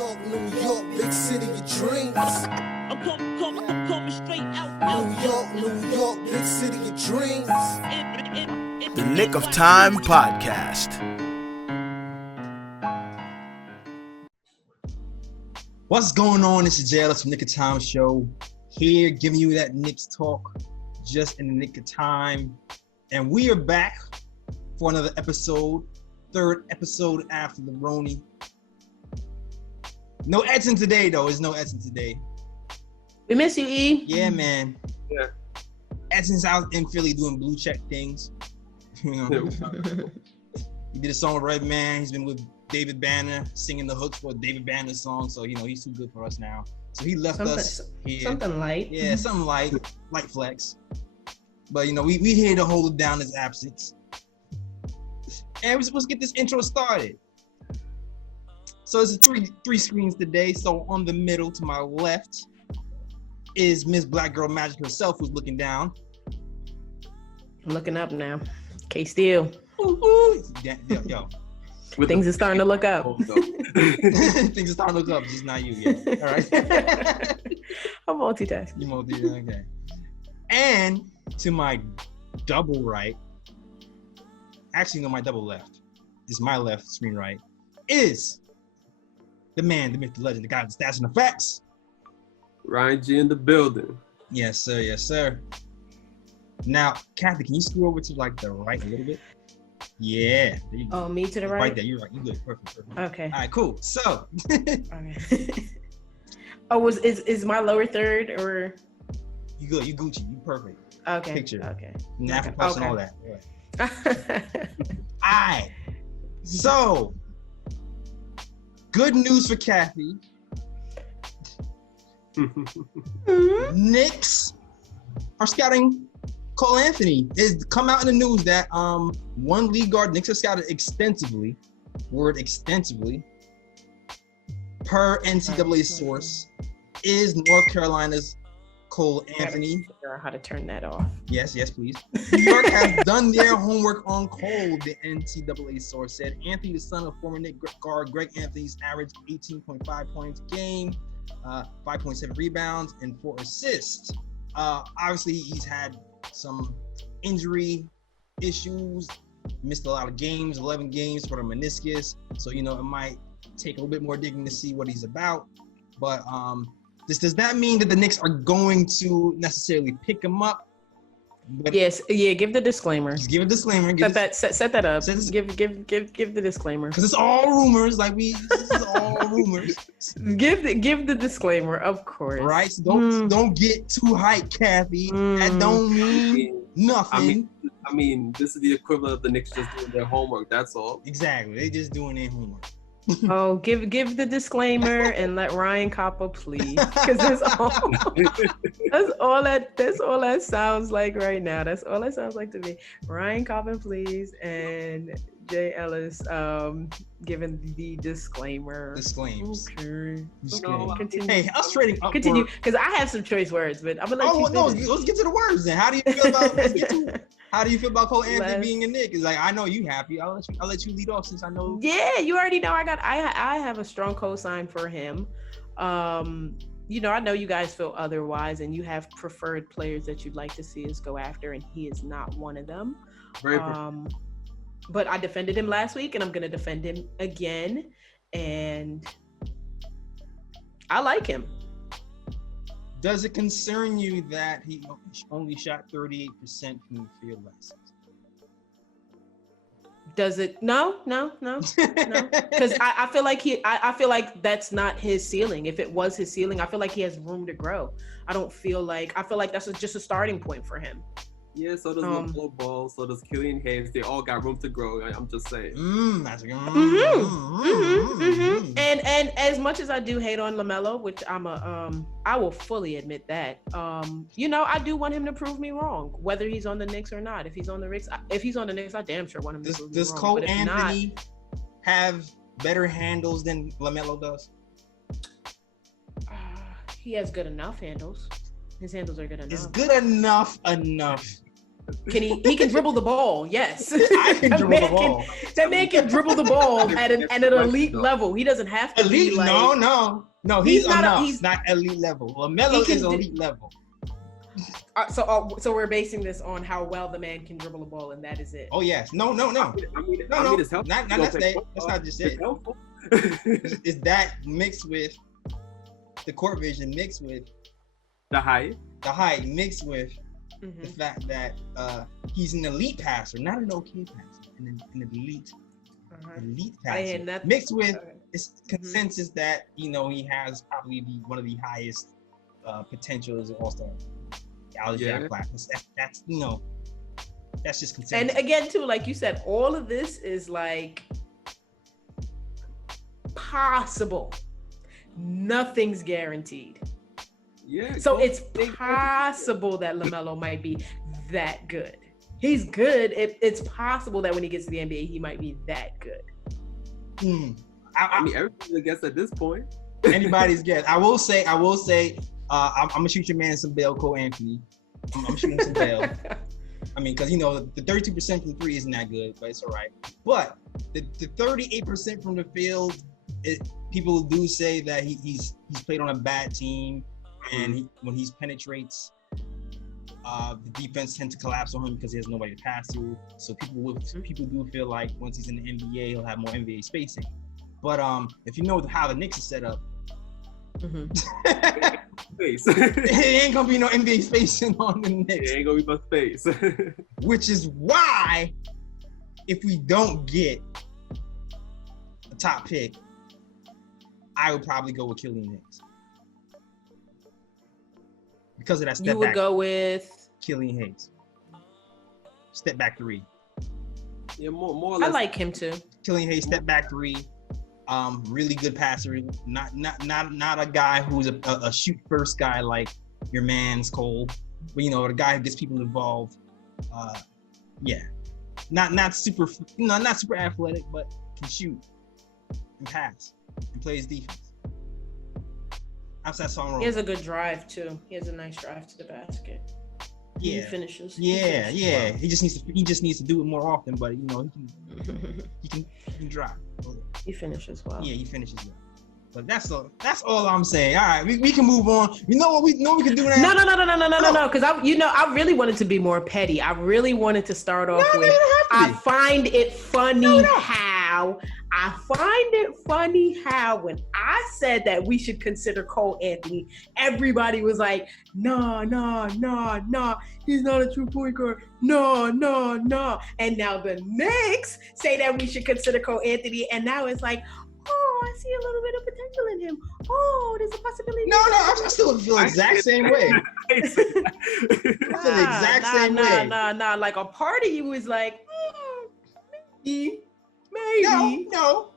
New York, big city of dreams. I'm coming straight out. New York, big city of dreams. The Nick of Time Podcast. What's going on? This is JLS from Nick of Time Show. Here giving you that Knicks talk just in the nick of time. And we are back for another episode. Third episode after the Roni. No Edson today, though. There's no Edson today. We miss you, E. Yeah, man. Yeah. Edson's out in Philly doing blue check things. You know, he did a song with Redman. He's been with David Banner, singing the hooks for David Banner's song. So, you know, he's too good for us now. So he left us here. Something light. Yeah, something light flex. But, you know, we here to hold down his absence. And we're supposed to get this intro started. So it's three screens today. So on the middle to my left is Miss Black Girl Magic herself, who's looking down. I'm looking up now. K-Steel. Yo. Things are starting to look up. Things are starting to look up, just not you yet. All right. I'm multitasking. You multitasking, okay. And to my double right, actually, no, my double left. Is my left screen right. Is the man, the myth, the legend, the guy, the stats and the facts. Ryan G in the building. Yes, sir. Yes, sir. Now, Kathy, can you screw over to like the right a little bit? Yeah. There you go. Oh, me to the right? Right there. You're right. You good. Perfect. Okay. All right, cool. So. Okay. Oh, is my lower third or? You good. You Gucci. You perfect. Okay. Picture. Okay. Natural plus and all that. Okay. All right. So, good news for Kathy. Knicks are scouting Cole Anthony. It's come out in the news that one league guard Knicks have scouted extensively, per NCAA source, is North Carolina's Cole Anthony. Figure out how to turn that off. Yes, please. New York has done their homework on Cole, the NCAA source said. Anthony, the son of former Knicks guard Greg Anthony's averaged 18.5 points a game, 5.7 rebounds, and 4 assists. Obviously, he's had some injury issues, missed a lot of games, 11 games for the meniscus. So, you know, it might take a little bit more digging to see what he's about. But does that mean that the Knicks are going to necessarily pick him up? But yes. Yeah. Give the disclaimer. Just give a disclaimer. Set that up. Give the disclaimer. Because it's all rumors. This is all rumors. Give the disclaimer, of course. Right. So don't get too hyped, Kathy. That don't mean nothing. I mean, this is the equivalent of the Knicks just doing their homework. That's all. Exactly. They just doing their homework. Oh, give the disclaimer and let Ryan cop a plea, because that's all that sounds like right now. That's all that sounds like to me. Ryan copping pleas and Jay Ellis giving the disclaimer. Disclaims. Okay. Continue. Hey, I was trading up. Continue, because I have some choice words, but I'm gonna let you finish. Let's get to the words then. How do you feel about How do you feel about Cole Anthony being a Knick? It's like, I know you happy. I'll let you lead off since I know. Yeah, you already know I have a strong cosign for him. You know, I know you guys feel otherwise, and you have preferred players that you'd like to see us go after, and he is not one of them. But I defended him last week, and I'm gonna defend him again, and I like him. Does it concern you that he only shot 38% from the field last season? Does it? No. Because I feel like I feel like that's not his ceiling. If it was his ceiling, I feel like he has room to grow. I feel like that's just a starting point for him. Yeah, so does LaMelo Ball, so does Killian Hayes. They all got room to grow. I'm just saying. That's good. And as much as I do hate on LaMelo, which I will fully admit that. You know, I do want him to prove me wrong, whether he's on the Knicks or not. If he's on the Knicks, I damn sure want him to prove me wrong. Does Cole Anthony have better handles than LaMelo does? He has good enough handles. His handles are good enough. It's good enough. Can he can dribble the ball? Yes. I can dribble the ball. That man can dribble the ball at an elite level. He doesn't have to Elite? be like. No. He's not elite level. LaMelo is elite level. So we're basing this on how well the man can dribble the ball, and that is it. Oh yes. No. It's helpful. That's not just it. It's that mixed with the court vision, mixed with the height mixed with the fact that he's an elite passer, not an okay passer, an elite passer. Mixed with it's consensus that he has probably one of the highest potential as an all-star. Class. That's that's just consensus. And again, too, like you said, all of this is like possible. Nothing's guaranteed. Yeah. So it's possible that LaMelo might be that good. He's good. It's possible that when he gets to the NBA, he might be that good. I mean, everybody's a guess at this point. Anybody's guess. I will say. I'm gonna shoot your man some bail, Cole Anthony. I'm shooting some bail. I mean, because the 32% from three isn't that good, but it's all right. But the 38% from the field, people do say that he's played on a bad team, and when he penetrates, the defense tends to collapse on him because he has nobody to pass to. So people do feel like once he's in the NBA, he'll have more NBA spacing. But if you know how the Knicks is set up. Space. It ain't gonna be no NBA spacing on the Knicks. It ain't gonna be much space. Which is why, if we don't get a top pick, I would probably go with KILLIAN Hayes. Because of that step back. You would go with KILLIAN Hayes. Step back three. Yeah, more or less. I like him too. KILLIAN Hayes, step back three. Really good passer. Not a guy who's a shoot first guy like your man's Cole, but a guy who gets people involved. Not super athletic, but can shoot and pass and plays defense. Outside song. He has a good drive too. He has a nice drive to the basket. Yeah. He finishes. Yeah. Well. He just needs to do it more often, but he can drive. He finishes well. Yeah, he finishes well. But that's all I'm saying. All right, we can move on. You know what we can do now? No. Because I really wanted to be more petty. I really wanted to start off with. I find it funny how. I find it funny how when I said that we should consider Cole Anthony, everybody was like, nah, he's not a true point guard. No. And now the Knicks say that we should consider Cole Anthony, and now it's like, oh, I see a little bit of potential in him. Oh, there's a possibility. No, I still feel the exact same way. I feel the exact same way. Nah. Like a part of you was like, maybe. No.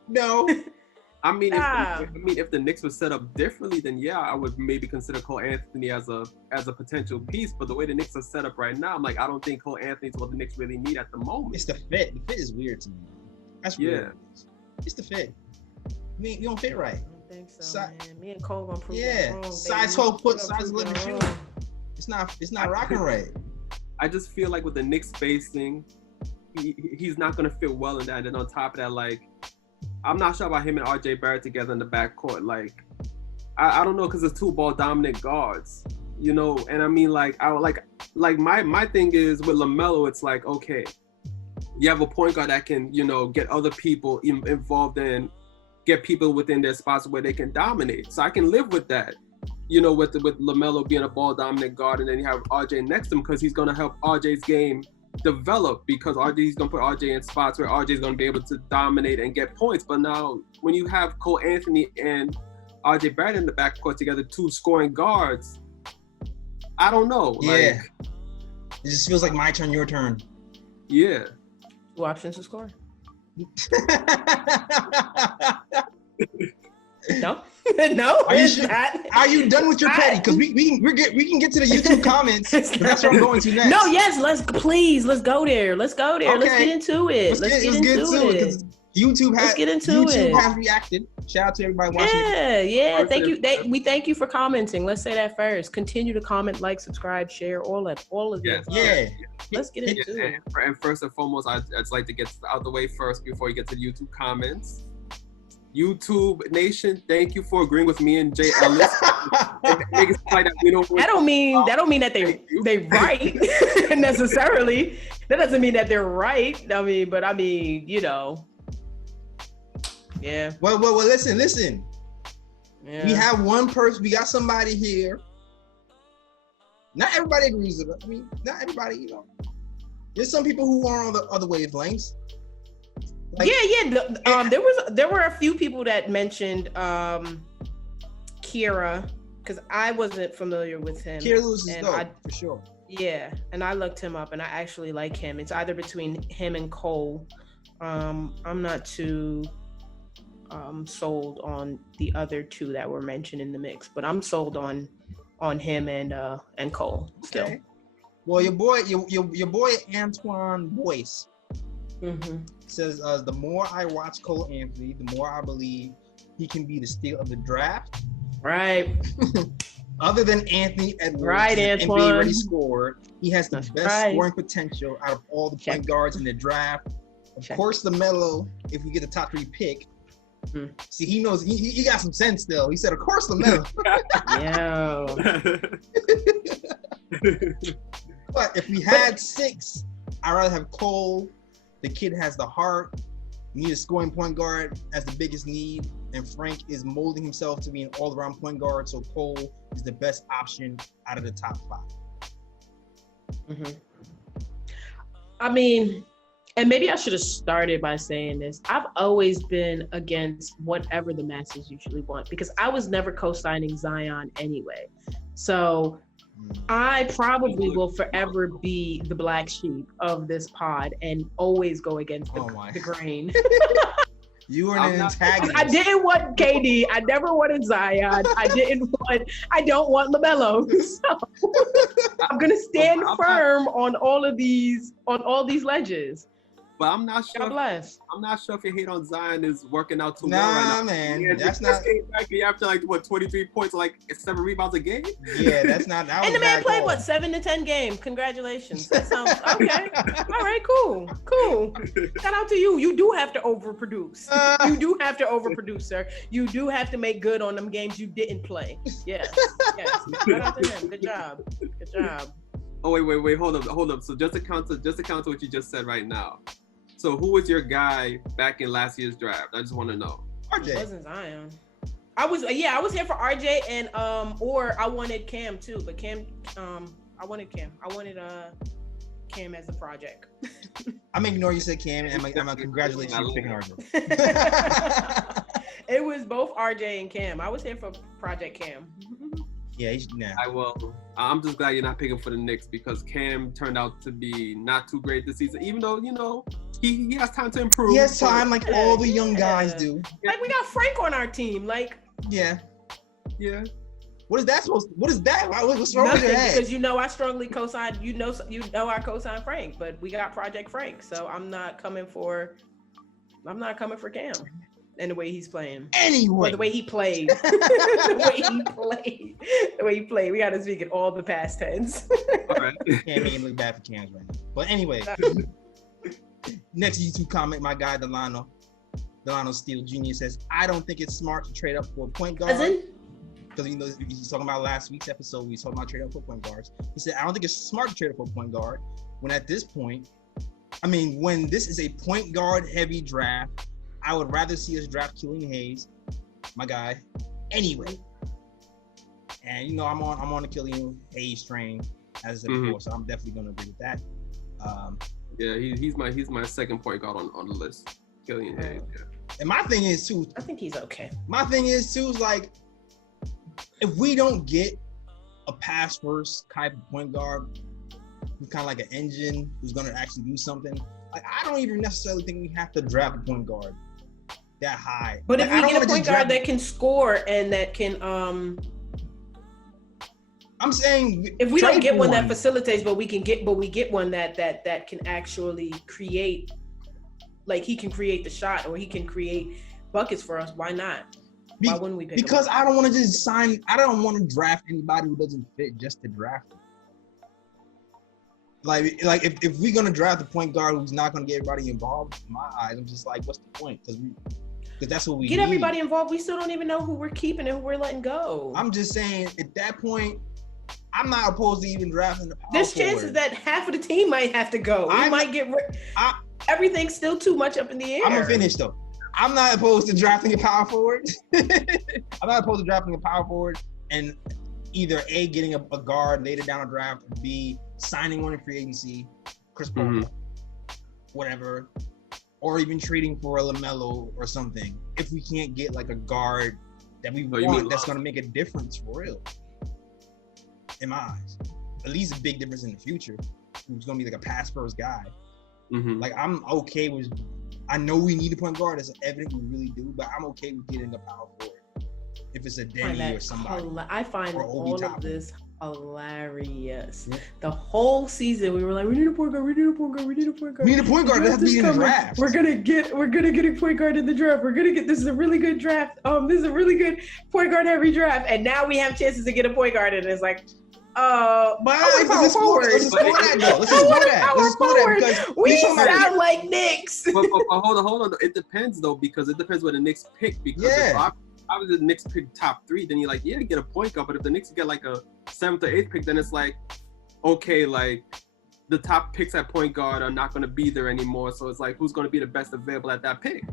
I mean, if the Knicks was set up differently, then yeah, I would maybe consider Cole Anthony as a potential piece. But the way the Knicks are set up right now, I'm like, I don't think Cole Anthony's what the Knicks really need at the moment. It's the fit. The fit is weird to me. That's weird. Yeah. It's the fit. I mean, you don't fit right. I don't think so, man. Me and Cole gonna prove that wrong. Size 12 foot, size 11 shoe. It's not rocking right. I just feel like with the Knicks spacing, he's not gonna fit well in that. And then on top of that, like, I'm not sure about him and RJ Barrett together in the backcourt. Like, I don't know, because it's two ball dominant guards, And I mean, like, my thing is with LaMelo, it's like, okay, you have a point guard that can, get other people involved and get people within their spots where they can dominate. So I can live with that, with LaMelo being a ball dominant guard, and then you have RJ next to him because he's gonna help RJ's game develop, because he's gonna put RJ in spots where RJ's gonna be able to dominate and get points. But now when you have Cole Anthony and RJ Barrett in the backcourt together, two scoring guards, I don't know. Yeah. Like, it just feels like my turn, your turn. Yeah. Two options to score. No. Are you sure? Are you done with your petty? Because we can get to the YouTube comments. That's where I'm going to next. No, yes, let's go there. Okay. Let's get into it. Let's get into it. YouTube Let's get into it. has reacted. Shout out to everybody watching. Yeah. Thank you. We thank you for commenting. Let's say that first. Continue to comment, like, subscribe, share, all of this. Yeah. Let's get into it. And first and foremost, I'd like to get out the way first before you get to the YouTube comments. YouTube Nation, thank you for agreeing with me and Jay Ellis. That don't mean that they right necessarily. That doesn't mean that they're right. I mean, you know. Yeah. Well, listen. Yeah. We have one person. We got somebody here. Not everybody agrees with it. I mean, not everybody. You know, there's some people who are on the other wavelengths. Like, there were a few people that mentioned Kira, because I wasn't familiar with him. Kira Lewis is dope, for sure. Yeah, and I looked him up, and I actually like him. It's either between him and Cole. I'm not too sold on the other two that were mentioned in the mix, but I'm sold on him and Cole still. Okay. Well, your boy Antoine Boyce. Mm-hmm. Says, the more I watch Cole Anthony, the more I believe he can be the steal of the draft. Right. Other than Anthony Edwards, right, Antoine. NBA ready scorer, he has the best right. scoring potential out of all the point guards in the draft. Of course, LaMelo, if we get the top 3 pick. Mm. See, he knows, he got some sense still. He said, of course, LaMelo. But if we had 6, I'd rather have Cole. The kid has the heart. We need a scoring point guard as the biggest need. And Frank is molding himself to be an all-around point guard. So Cole is the best option out of the top 5. Mm-hmm. I mean, and maybe I should have started by saying this. I've always been against whatever the masses usually want, because I was never co-signing Zion anyway. So I probably will forever be the black sheep of this pod and always go against the grain. You are an antagonist. I didn't want KD. I never wanted Zion. I don't want LaMelo. So I'm gonna stand firm on all these ledges. But I'm not sure. God bless. I'm not sure if your hate on Zion is working out too well right now. Man, yeah, that's not. Came back after 23 points, 7 rebounds a game. Yeah, that's not. That and the man played 7 to 10 games. Congratulations. That sounds okay. All right, cool. Shout out to you. You do have to overproduce. You do have to overproduce, sir. You do have to make good on them games you didn't play. Yes. Shout out to him. Good job. Oh wait, hold up. So just to counter what you just said right now. So who was your guy back in last year's draft? I just want to know. RJ. It wasn't Zion. I was here for RJ and or I wanted Cam too, but Cam I wanted Cam. I wanted Cam as a project. I'm gonna ignore you said Cam, and I'm gonna congratulate you for picking RJ. It was both RJ and Cam. I was here for Project Cam. Yeah, I'm just glad you're not picking for the Knicks, because Cam turned out to be not too great this season, even though, he has time to improve. He has time like all the young guys do. Like, we got Frank on our team. Like, yeah. What is that? What's wrong with your head? Because I strongly co-sign. I co-sign Frank, but we got Project Frank, so I'm not coming for Cam. And the way he's playing. Anyway. Or the way he played. The way he played. We got to speak in all the past tense. All right. Can't make it look bad for Cams right now. But anyway. Next YouTube comment, my guy Delano Steele Jr. says, I don't think it's smart to trade up for a point guard. Because he's talking about last week's episode, we talking about trading up for point guards. He said, I don't think it's smart to trade up for a point guard when at this point, when this is a point guard heavy draft, I would rather see us draft Killian Hayes, my guy, anyway. And I'm on the Killian Hayes train, as I said before, so I'm definitely gonna agree with that. He's my second point guard on the list, Killian Hayes. Yeah. And my thing is too, I think he's okay. My thing is too, like, if we don't get a pass first type of point guard who's kind of like an engine who's gonna actually do something, like, I don't even necessarily think we have to draft a point guard that high. But if we get a point guard that can score and that can I'm saying if we don't get one that facilitates, but we get one that can actually create like he can create the shot or he can create buckets for us. Why not? Why wouldn't we pick him Because up? I don't want to just sign. I don't want to draft anybody who doesn't fit just to draft them. Like if we're gonna draft a point guard who's not gonna get everybody involved, in my eyes, I'm just like, what's the point? Because that's what we Get need. everybody involved. We still don't even know who we're keeping and who we're letting go. I'm just saying, at that point, I'm not opposed to even drafting the power There's forward. chances that half of the team might have to go. We might get everything's still too much up in the air. I'm gonna finish though. I'm not opposed to drafting a power forward. I'm not opposed to drafting a power forward and either A, getting a guard later down the draft, or B, signing one in free agency, Chris Paul, whatever, or even trading for a LaMelo or something. If we can't get like a guard that we want, that's gonna make a difference for real. In my eyes, at least a big difference in the future. Who's gonna be like a pass first guy? Like I'm okay with. I know we need a point guard. It's evident we really do, but I'm okay with getting a power forward if it's a Denny or somebody. I find or all Toppin. of this hilarious. Yeah. The whole season we were like, we need a point guard. We need a point guard. We need a point guard. We need a point guard. That has to be in the draft. We're gonna get a point guard in the draft. We're gonna get. This is a really good draft. This is a really good point guard heavy draft. And now we have chances to get a point guard, and it's like. But let's explore that though. Let's explore that because we sound like Knicks. But hold on. It depends though, because it depends what the Knicks pick. Because if obviously the Knicks pick top 3, then you're like, yeah, get a point guard. But if the Knicks get like a 7th or 8th pick, then it's like, okay, like the top picks at point guard are not going to be there anymore. So it's like, who's going to be the best available at that pick?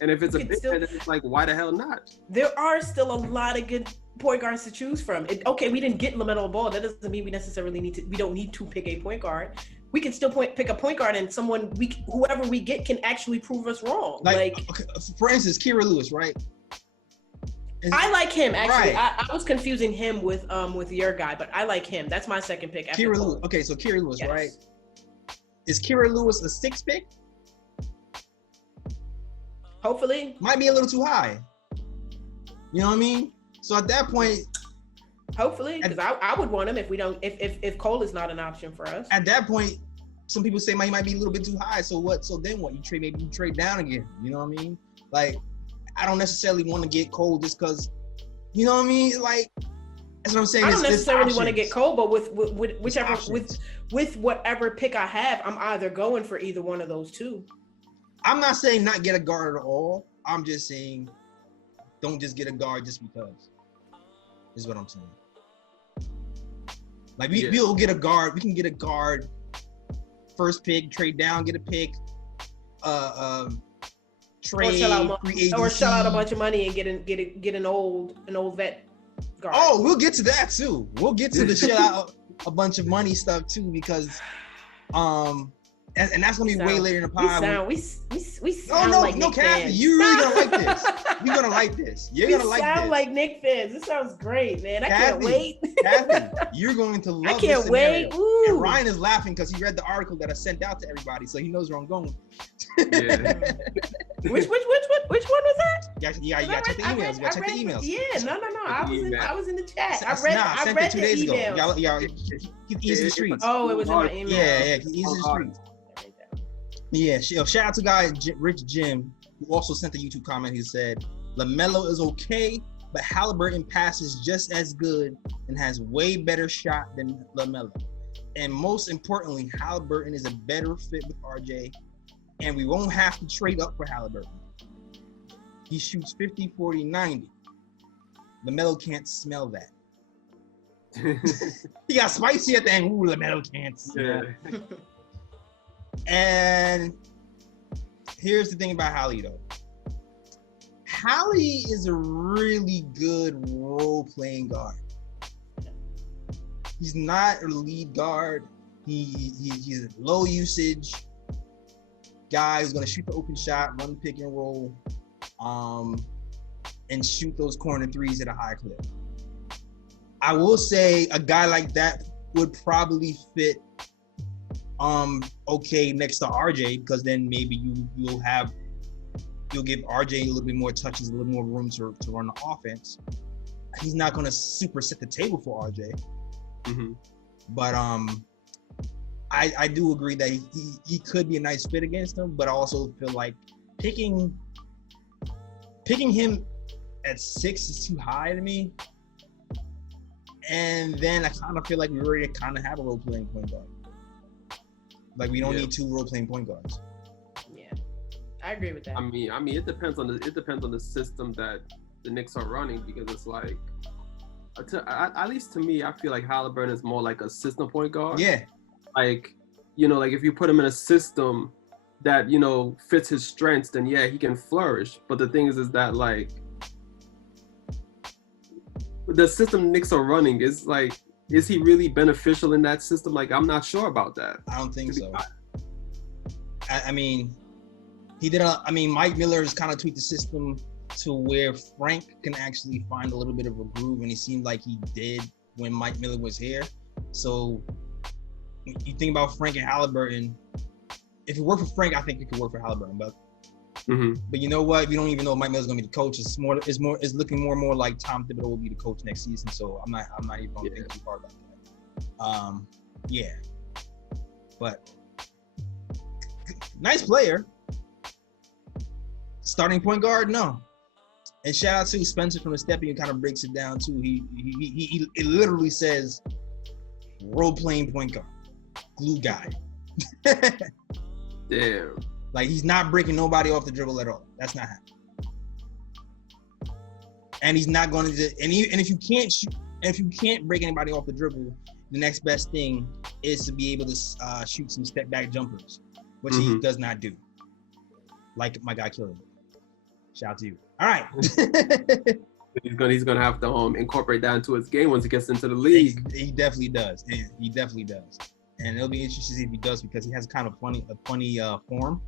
And if it's a big head, it's like, why the hell not? There are still a lot of good point guards to choose from. Okay, we didn't get LaMelo Ball. That doesn't mean we necessarily we don't need to pick a point guard. We can still pick a point guard, and whoever we get can actually prove us wrong. Like okay, for instance, Kira Lewis, right? I like him actually. Right. I was confusing him with your guy, but I like him. That's my second pick. Kira Lewis. Okay, so Kira Lewis, right? Is Kira Lewis a 6th pick? Hopefully. Might be a little too high. You know what I mean? So at that point, hopefully, because I would want him if Cole is not an option for us. At that point, some people say he might be a little bit too high. So what? So then what? Maybe you trade down again. You know what I mean? Like, I don't necessarily want to get Cole just because, you know what I mean? Like, that's what I'm saying. I don't necessarily want to get Cole, but with whichever with whatever pick I have, I'm either going for either one of those two. I'm not saying not get a guard at all. I'm just saying don't just get a guard just because. Is what I'm saying. Like we'll get a guard. We can get a guard. First pick, trade down, get a pick. Trade or shell out a bunch of money and get an old vet guard. Oh, we'll get to that too. We'll get to the shell out a bunch of money stuff too because and that's gonna be way later in the pod. We sound like Knicks Kathy, fans. you really gonna like this. You're gonna like this. You're gonna like this. We sound like Knicks fans. This sounds great, man. I can't wait. Kathy, you're going to love this. I can't wait. And Ryan is laughing because he read the article that I sent out to everybody, so he knows where I'm going. Yeah. Which one was that? You gotta check the emails. You gotta check the emails. Yeah, no. I was in the chat. I sent read it 2 days the emails. ago. Y'all, keep easy the streets. Oh, it was in my email. Yeah, keep easy the streets. Yeah, shout out to guy Rich Jim, who also sent a YouTube comment. He said, LaMelo is okay, but Halliburton passes just as good and has way better shot than LaMelo. And most importantly, Halliburton is a better fit with RJ, and we won't have to trade up for Halliburton. He shoots 50, 40, 90. LaMelo can't smell that. He got spicy at the end. Ooh, LaMelo can't smell. Yeah. And here's the thing about Hallie, though. Hallie is a really good role-playing guard. He's not a lead guard. He's a low usage guy who's gonna shoot the open shot, run the pick and roll, and shoot those corner threes at a high clip. I will say a guy like that would probably fit okay next to RJ, because then maybe you'll give RJ a little bit more touches, a little more room to run the offense. He's not gonna super set the table for RJ. Mm-hmm. But I do agree that he could be a nice fit against him, but I also feel like picking him at 6 is too high to me. And then I kind of feel like we already kind of have a role-playing point guard. Like we don't need 2 role-playing point guards. Yeah, I agree with that. I mean, it depends on the system that the Knicks are running, because it's like, at least to me, I feel like Halliburton is more like a system point guard. Yeah. Like, like if you put him in a system that, fits his strengths, then yeah, he can flourish. But the thing is that like the system Knicks are running is like, is he really beneficial in that system? Like, I'm not sure about that. I don't think so. I mean, Mike Miller has kind of tweaked the system to where Frank can actually find a little bit of a groove, and it seemed like he did when Mike Miller was here. So you think about Frank and Halliburton. If it worked for Frank, I think it could work for Halliburton. But but you know what? We don't even know if Mike Miller's gonna be the coach. It's looking more and more like Tom Thibodeau will be the coach next season. So I'm not even gonna think too hard about that. Yeah. But nice player. Starting point guard, no. And shout out to Spencer from the Stepping, who kind of breaks it down too. It literally says role playing point guard, glue guy. Damn. Like he's not breaking nobody off the dribble at all. That's not happening. And he's not going to. And if you can't shoot, and if you can't break anybody off the dribble, the next best thing is to be able to shoot some step back jumpers, which he does not do. Like my guy KILLIAN. Shout out to you. All right. He's gonna have to incorporate that into his game once he gets into the league. He definitely does. He definitely does. And it'll be interesting if he does, because he has kind of a funny form.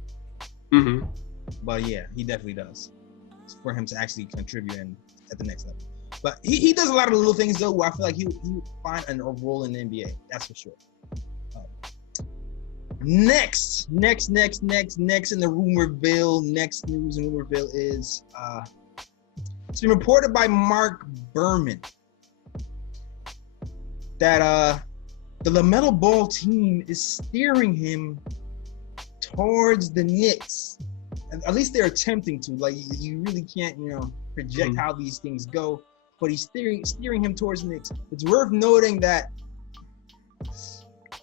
But yeah, he definitely does. For him to actually contribute at the next level. But he does a lot of little things though, where I feel like he'll find a role in the NBA. That's for sure. Next in the Rumorville. Next news in Rumorville is it's been reported by Mark Berman that the LaMelo Ball team is steering him towards the Knicks. At least they're attempting to. Like you really can't, project how these things go. But he's steering him towards the Knicks. It's worth noting that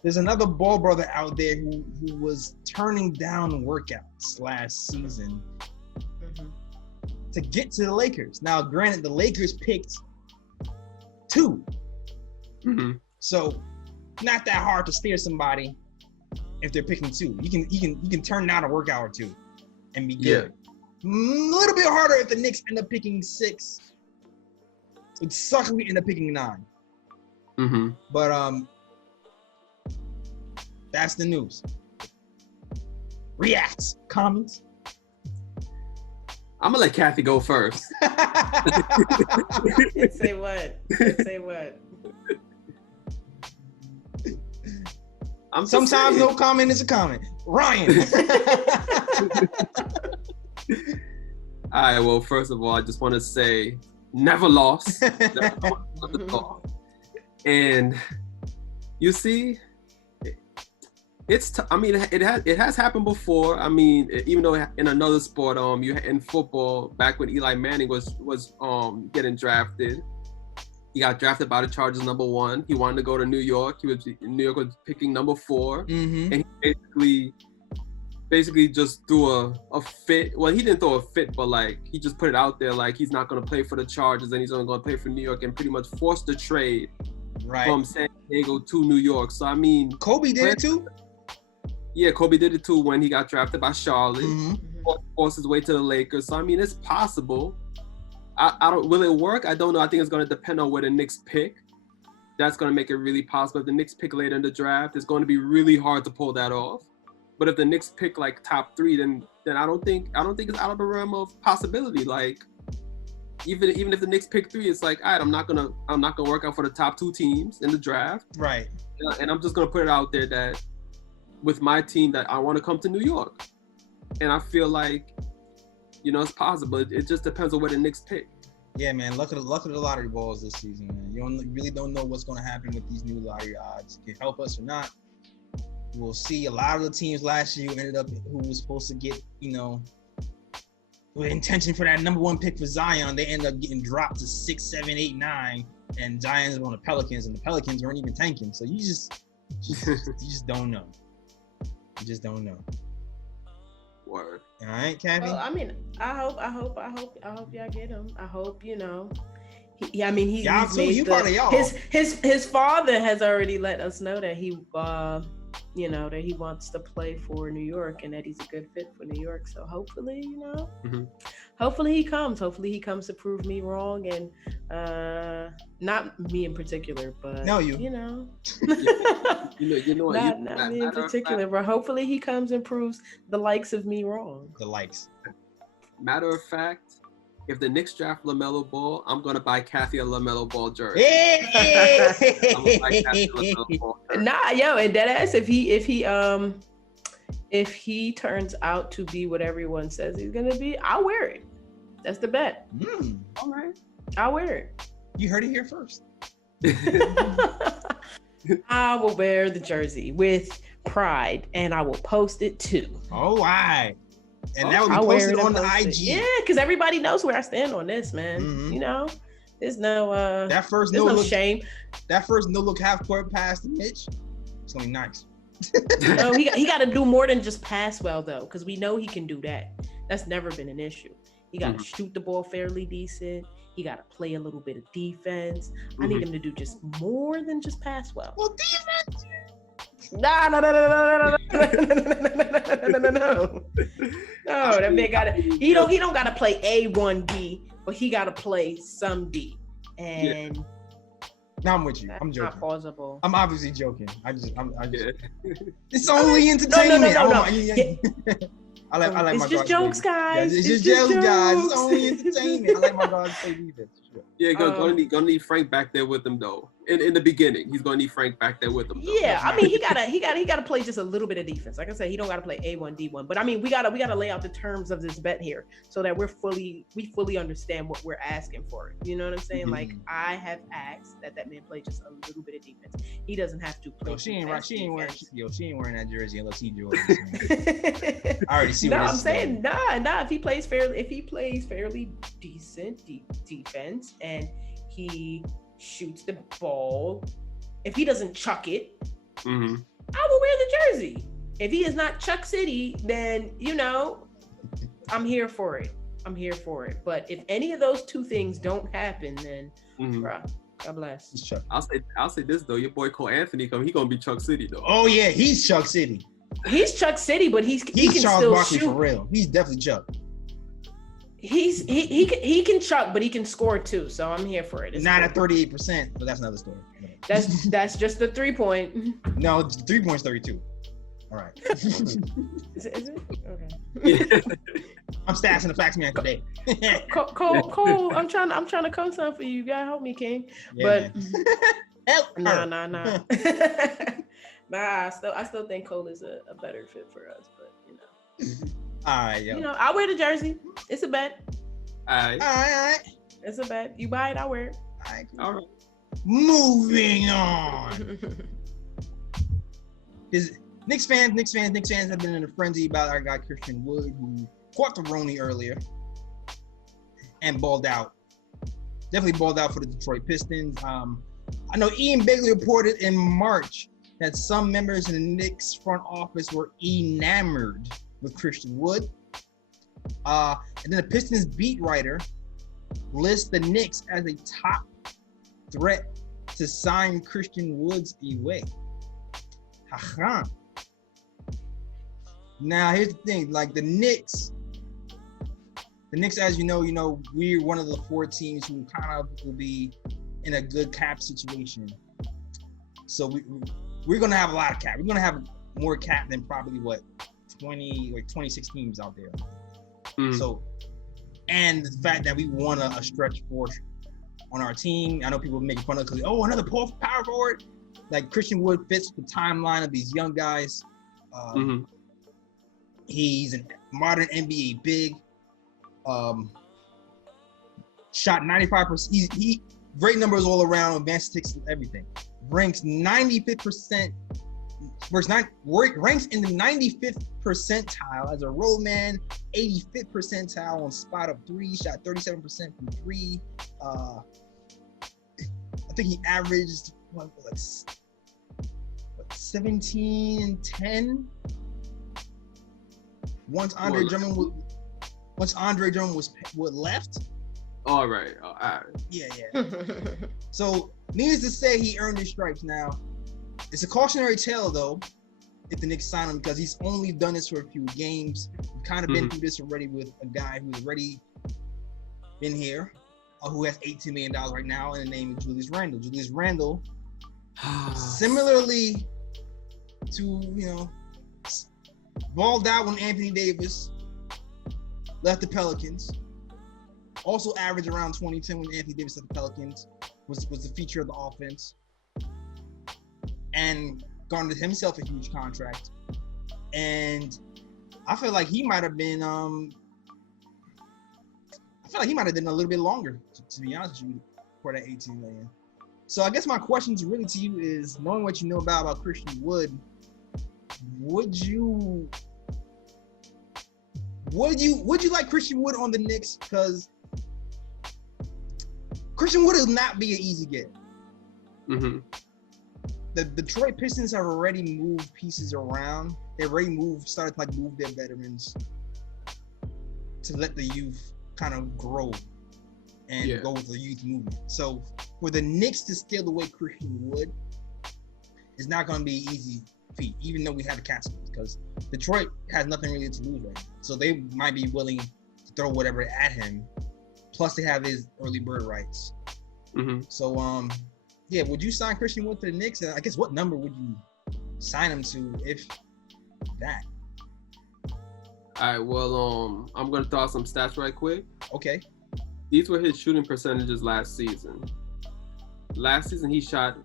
there's another ball brother out there who was turning down workouts last season to get to the Lakers. Now, granted, the Lakers picked 2. So not that hard to steer somebody if they're picking 2. You can turn down a workout or 2 and be good. A little bit harder if the Knicks end up picking 6. It sucks if we end up picking 9. But that's the news. Reacts, comments. I'm gonna let Kathy go first. Say what? Say what? Sometimes no comment is a comment. Ryan. All right. Well, first of all, I just want to say never lost. And you see, it has happened before. I mean, even though in another sport, in football, back when Eli Manning was getting drafted, he got drafted by the Chargers #1. He wanted to go to New York. New York was picking #4, and he basically just threw a fit. Well, he didn't throw a fit, but like he just put it out there like he's not going to play for the Chargers and he's only going to play for New York, and pretty much forced the trade from San Diego to New York. So I mean, Kobe did it too. Yeah, Kobe did it too when he got drafted by Charlotte. Forced his way to the Lakers. So I mean, it's possible. I don't. Will it work? I don't know. I think it's going to depend on where the Knicks pick. That's going to make it really possible. If the Knicks pick later in the draft, it's going to be really hard to pull that off. But if the Knicks pick like top 3, then I don't think it's out of the realm of possibility. Like even if the Knicks pick 3, it's like, all right, I'm not gonna work out for the top 2 teams in the draft. Right. And I'm just gonna put it out there that with my team that I want to come to New York. And I feel like, it's possible. It just depends on where the Knicks pick. Yeah, man. Luck of the lottery balls this season, man. You really don't know what's going to happen with these new lottery odds. It can help us or not. we'll see a lot of the teams last year who was supposed to get, with intention for that number 1 pick for Zion, they end up getting dropped to 6, 7, 8, 9, and Zion's on the Pelicans, and the Pelicans weren't even tanking. So you just don't know. You just don't know. Word. All right, Kathy. Well, I mean, I hope y'all get him. I hope he's made part of y'all. His father has already let us know that he that he wants to play for New York and that he's a good fit for New York. So hopefully, hopefully he comes. Hopefully he comes to prove me wrong, and not me in particular, but no, you. Not Matter me in particular, but hopefully he comes and proves the likes of me wrong. The likes. Matter of fact, if the Knicks draft LaMelo Ball, I'm gonna buy Kathy a LaMelo Ball jersey. Hey! I'm gonna buy Kathy a LaMelo Ball jersey. Nah, and deadass, if he turns out to be what everyone says he's gonna be, I'll wear it. That's the bet. All right. I'll wear it. You heard it here first. I will wear the jersey with pride, and I will post it too. All right. And that will be posted on the IG. Yeah, because everybody knows where I stand on this, man. Mm-hmm. There's no that first there's no no look, shame. That first no look half court pass to Mitch, it's gonna be nice. No, he got to do more than just pass well though, because we know he can do that. That's never been an issue. He got to shoot the ball fairly decent. He got to play a little bit of defense. I need him to do just more than just pass well. Well, defense. No, that man he don't gotta play A1D, but he gotta play some D. And no, I'm with you. I'm joking. Not plausible. I'm obviously joking. I'm just it's only entertainment. No. I like my it's just guards jokes, guys. Yeah, it's just jokes, guys. It's only entertainment. I like my guards to play defense. Sure. Yeah, gonna need Frank back there with him though. In the beginning, he's gonna need Frank back there with him. Though. Yeah, I mean he gotta play just a little bit of defense. Like I said, he don't gotta play A1, D1. But I mean we gotta lay out the terms of this bet here so that we fully understand what we're asking for. You know what I'm saying? Like I have asked that man play just a little bit of defense. He doesn't have to play. She ain't wearing that jersey unless he Jordan. I already see. No, I'm saying nah. If he plays fairly decent defense and he shoots the ball, if he doesn't chuck it, I will wear the jersey. If he is not Chuck City, then I'm here for it. But if any of those two things don't happen, then bruh, God bless. I'll say this though, your boy Cole Anthony he gonna be Chuck City though. Oh yeah, he's Chuck City. He's Chuck City, but he can Charles still Barkley shoot. For real. He's definitely Chuck. He can chuck, but he can score too. So I'm here for it. It's not cool. at 38%, but that's another story. That's just the 3-point. No, 3 points 32. All right. Is it? Okay. I'm stashing the facts man today. Cole, I'm trying to co-sign for you. You gotta help me, King. Yeah, but nah. Nah, I still think Cole is a better fit for us, but All right, yo. I'll wear the jersey. It's a bet. All right. It's a bet. You buy it, I'll wear it. All right. Moving on. Knicks fans have been in a frenzy about our guy Christian Wood, who caught the Roney earlier and balled out. Definitely balled out for the Detroit Pistons. I know Ian Begley reported in March that some members in the Knicks front office were enamored with Christian Wood. And then the Pistons beat writer lists the Knicks as a top threat to sign Christian Woods away. Now here's the thing, like the Knicks, as you know, we're one of the 4 teams who kind of will be in a good cap situation. So we're gonna have a lot of cap. We're gonna have more cap than probably 26 teams out there. So, and the fact that we won a stretch force on our team. I know people making fun of it because another power forward. Like Christian Wood fits the timeline of these young guys. He's a modern NBA big. Shot 95%. He great numbers all around, advanced statistics, everything. Ranks 95th ranks in the 95th percentile as a roll man, 85th percentile on spot up three, shot 37% from three. I think he averaged 17 and 10. Once Andre Drummond was left. All right. Yeah. So, needless to say, he earned his stripes. Now, it's a cautionary tale, though, if the Knicks sign him, because he's only done this for a few games. We've kind of been through this already with a guy who's already been here, who has $18 million right now, and the name is Julius Randle. Julius Randle, similarly to, balled out when Anthony Davis left the Pelicans. Also averaged around 2010 when Anthony Davis left the Pelicans. Was the feature of the offense. And garnered himself a huge contract. And I feel like he might have been a little bit longer, to be honest with you, for that $18 million. So I guess my question really to you is, knowing what you know about Christian Wood, would you like Christian Wood on the Knicks? Because Christian Wood will not be an easy get. Mm-hmm. The Detroit Pistons have already moved pieces around. They already started to move their veterans to let the youth kind of grow and go with the youth movement. So for the Knicks to steal away Christian Wood is not going to be an easy feat, even though we have a cap space, because Detroit has nothing really to lose right now. So they might be willing to throw whatever at him. Plus they have his early bird rights. Mm-hmm. So would you sign Christian Wood to the Knicks? And I guess what number would you sign him to, if that? All right, well, I'm going to throw out some stats right quick. Okay. These were his shooting percentages last season. Last season, he shot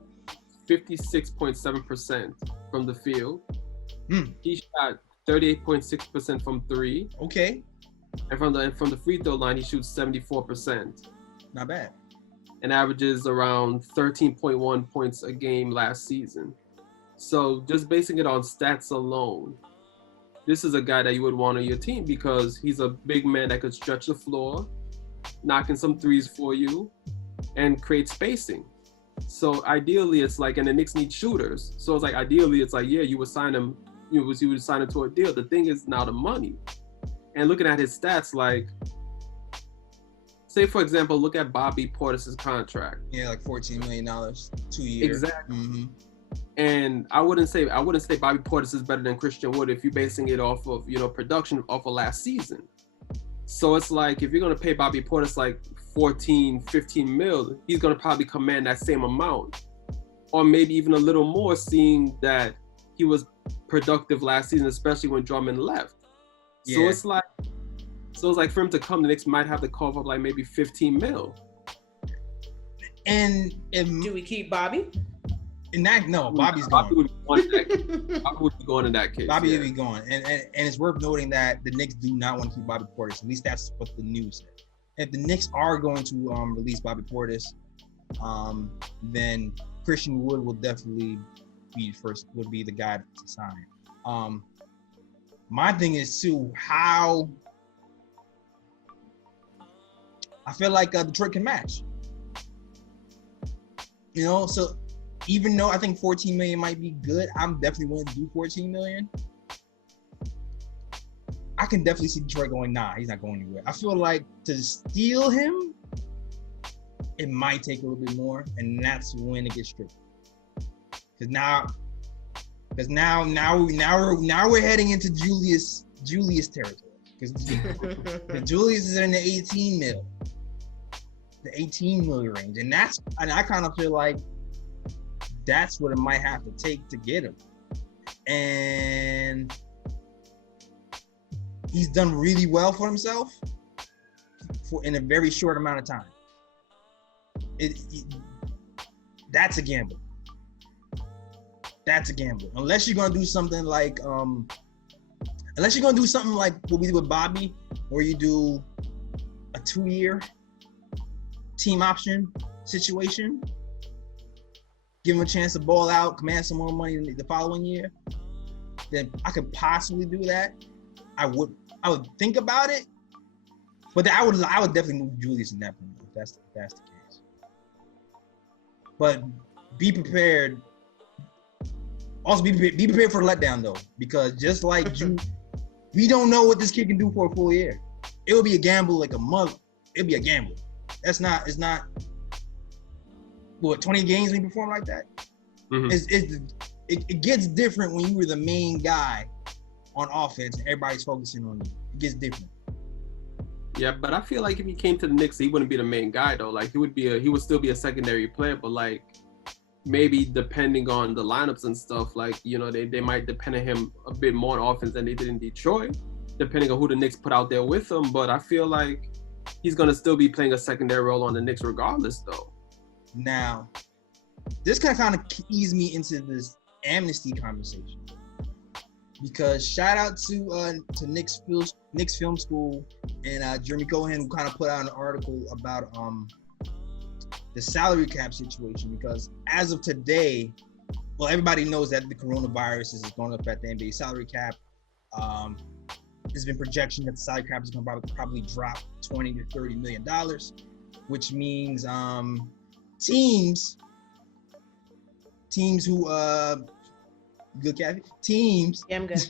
56.7% from the field. He shot 38.6% from three. Okay. And from the free throw line, he shoots 74%. Not bad. And averages around 13.1 points a game last season. So just basing it on stats alone, this is a guy that you would want on your team because he's a big man that could stretch the floor, knocking some threes for you, and create spacing. So ideally, it's like, and the Knicks need shooters. So it's like, ideally, it's like, yeah, you would sign him, you would sign him to a deal. The thing is now the money. And looking at his stats, like, say, for example, look at Bobby Portis's contract. Yeah, like $14 million, 2 years. Exactly. Mm-hmm. And I wouldn't say Bobby Portis is better than Christian Wood if you're basing it off of, production off of last season. So it's like, if you're going to pay Bobby Portis like 14, 15 mil, he's going to probably command that same amount, or maybe even a little more, seeing that he was productive last season, especially when Drummond left. Yeah. So it's like for him to come, the Knicks might have to cough up like maybe 15 mil. And do we keep Bobby? Bobby's Bobby gone. Bobby would be gone in that case. Bobby would be gone. And it's worth noting that the Knicks do not want to keep Bobby Portis. At least that's what the news said. If the Knicks are going to release Bobby Portis, then Christian Wood will definitely would be the guy to sign. My thing is too, how I feel like Detroit can match. So even though I think 14 million might be good, I'm definitely willing to do 14 million. I can definitely see Detroit going, nah, he's not going anywhere. I feel like to steal him, it might take a little bit more, and that's when it gets tricky. Because now we're heading into Julius territory. Because Julius is in the 18 mil. The 18 million range. And I kind of feel like that's what it might have to take to get him. And he's done really well for himself in a very short amount of time. That's a gamble. That's a gamble. Unless you're gonna do something like what we did with Bobby, where you do a 2-year team option situation, give him a chance to ball out, command some more money the following year. then I could possibly do that. I would think about it, but I would definitely move Julius in that point if that's the case. But be prepared. Also, be prepared for the letdown though, because just like you, we don't know what this kid can do for a full year. It will be a gamble like a month. It'll be a gamble. It's not. What 20 games when you perform like that? Mm-hmm. It gets different when you were the main guy on offense and everybody's focusing on you. It gets different. Yeah, but I feel like if he came to the Knicks, he wouldn't be the main guy though. Like he would still be a secondary player, but like maybe depending on the lineups and stuff, like, you know, they might depend on him a bit more on offense than they did in Detroit, depending on who the Knicks put out there with him. But I feel like he's gonna still be playing a secondary role on the Knicks regardless, though. Now, this can kind of ease me into this amnesty conversation, because shout out to Knicks Film School and Jeremy Cohen, who kind of put out an article about the salary cap situation, because as of today, well, everybody knows that the coronavirus is going to affect the NBA salary cap. There's been projection that the salary cap is going to probably drop $20 to $30 million, which means teams who good, Kathy? Teams. Yeah, I'm good.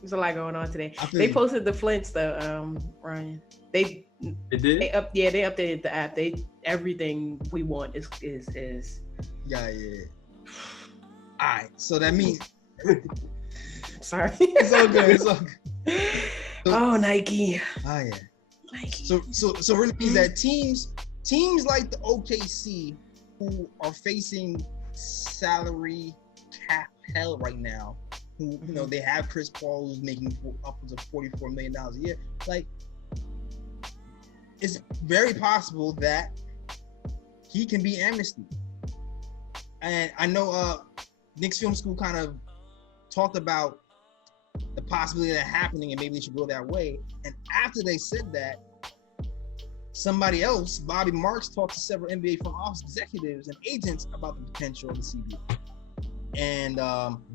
There's a lot going on today. They posted the Flints though, Ryan. They did. They updated the app. Everything we want is. Yeah. All right, so that means. Sorry. It's all good. Oh, Nike. Oh yeah. Nike. So really means that teams like the OKC, who are facing salary cap hell right now, who, you know, they have Chris Paul who's making upwards of $44 million a year. Like, it's very possible that he can be amnestied. And I know Knicks Film School kind of talked about the possibility of that happening and maybe they should go that way. And after they said that, somebody else, Bobby Marks, talked to several NBA front office executives and agents about the potential of the CBA and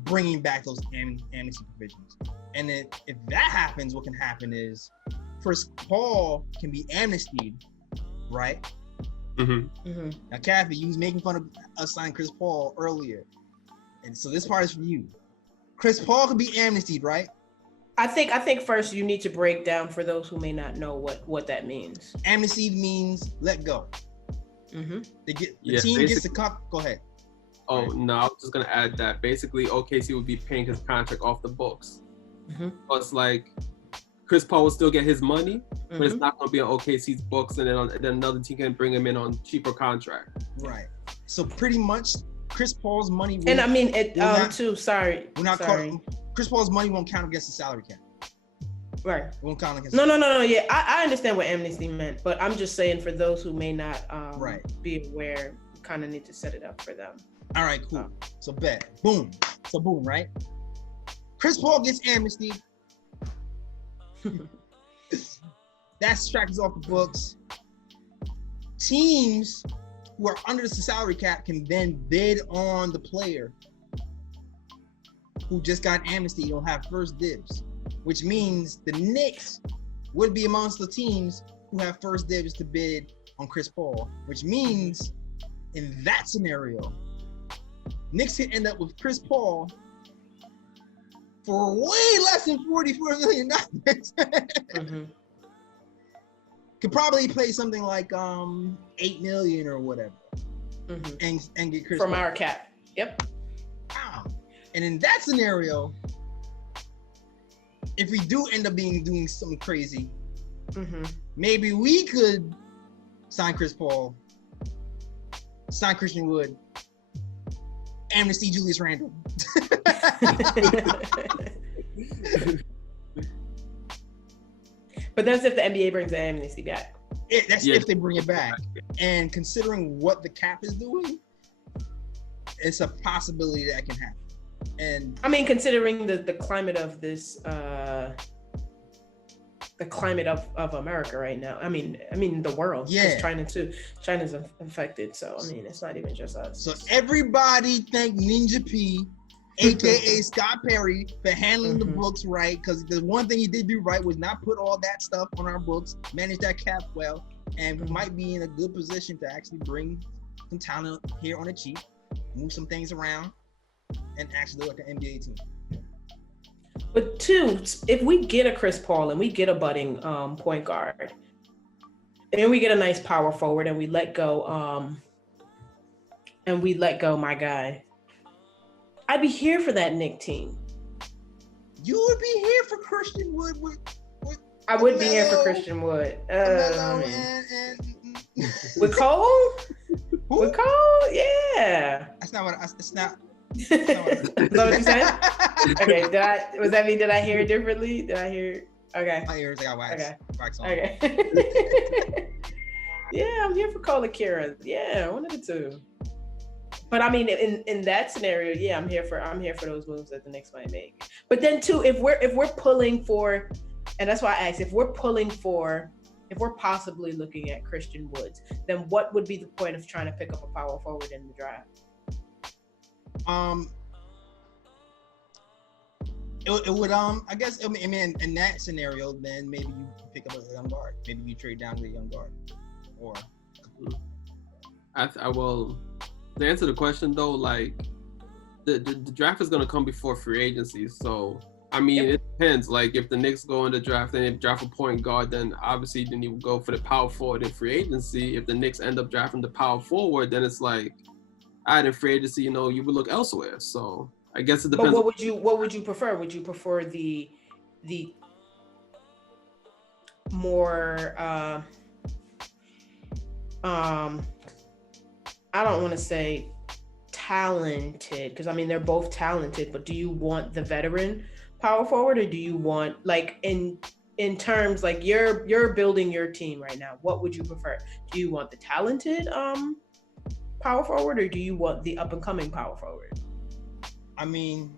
bringing back those amnesty provisions. And if that happens, what can happen is Chris Paul can be amnestied, right? Mm-hmm. Mm-hmm. Now, Kathy, you was making fun of us signing Chris Paul earlier, and so this part is for you. Chris Paul could be amnestied, right? I think first you need to break down for those who may not know what that means. Amnestied means let go. Mm-hmm. The team gets the cup. Go ahead. Oh, no, I was just going to add that basically OKC would be paying his contract off the books. Mm-hmm. So it's like Chris Paul will still get his money, but it's not going to be on OKC's books, and then another team can bring him in on cheaper contract. Right. So pretty much Chris Paul's money will, and I mean, Chris Paul's money won't count against the salary cap. Right. It won't count against No. Yeah, I understand what amnesty meant, but I'm just saying for those who may not be aware, you kind of need to set it up for them. All right, cool. So bet. Boom. So boom, right? Chris Paul gets amnesty. That strike is off the books. Teams who are under the salary cap can then bid on the player who just got amnesty. You'll have first dibs, which means the Knicks would be amongst the teams who have first dibs to bid on Chris Paul, which means in that scenario, Knicks can end up with Chris Paul for way less than $44 million. Mm-hmm. Could probably play something like $8 million or whatever, and get Chris from Paul. Our cap. Yep. Wow. And in that scenario, if we do end up doing something crazy, maybe we could sign Chris Paul, sign Christian Wood, amnesty Julius Randle. But that's if the NBA brings the amnesty back. That's if they bring it back. And considering what the cap is doing, it's a possibility that can happen. And I mean, considering the climate of this, the the climate of America right now. I mean the world. Yeah. Because China's affected. So I mean, it's not even just us. So everybody thank Ninja P, aka Scott Perry, for handling the books right. Because the one thing he did do right was not put all that stuff on our books, manage that cap well, and we might be in a good position to actually bring some talent here on the cheap, move some things around, and actually look like an NBA team. But two, if we get a Chris Paul and we get a budding point guard, and we get a nice power forward, and we let go my guy, I'd be here for that Knicks team. You would be here for Christian Wood with I would be here for Christian Wood. and With Cole? Who? With Cole? Yeah. That's not what it's not. Is that what you said? Okay, did I hear it differently? Did I hear? Okay. My ears got wax. Okay. Wax on. Okay. Yeah, I'm here for Cole and Kieran. Yeah, one of the two. But I mean, in that scenario, yeah, I'm here for those moves that the Knicks might make. But then too, if we're pulling for, and that's why I asked, if we're possibly looking at Christian Woods, then what would be the point of trying to pick up a power forward in the draft? It would I guess I mean in that scenario, then maybe you pick up a young guard. Maybe you trade down to a young guard, or I will. To answer the question though, like the draft is gonna come before free agency, so I mean it depends. Like if the Knicks go in the draft and they draft a point guard, then obviously then you would go for the power forward in free agency. If the Knicks end up drafting the power forward, then it's like, in free agency, you would look elsewhere. So I guess it depends. But what would you prefer? Would you prefer the more I don't want to say talented, because I mean they're both talented, but do you want the veteran power forward, or do you want, like, in terms, like you're building your team right now, what would you prefer? Do you want the talented power forward, or do you want the up and coming power forward? I mean,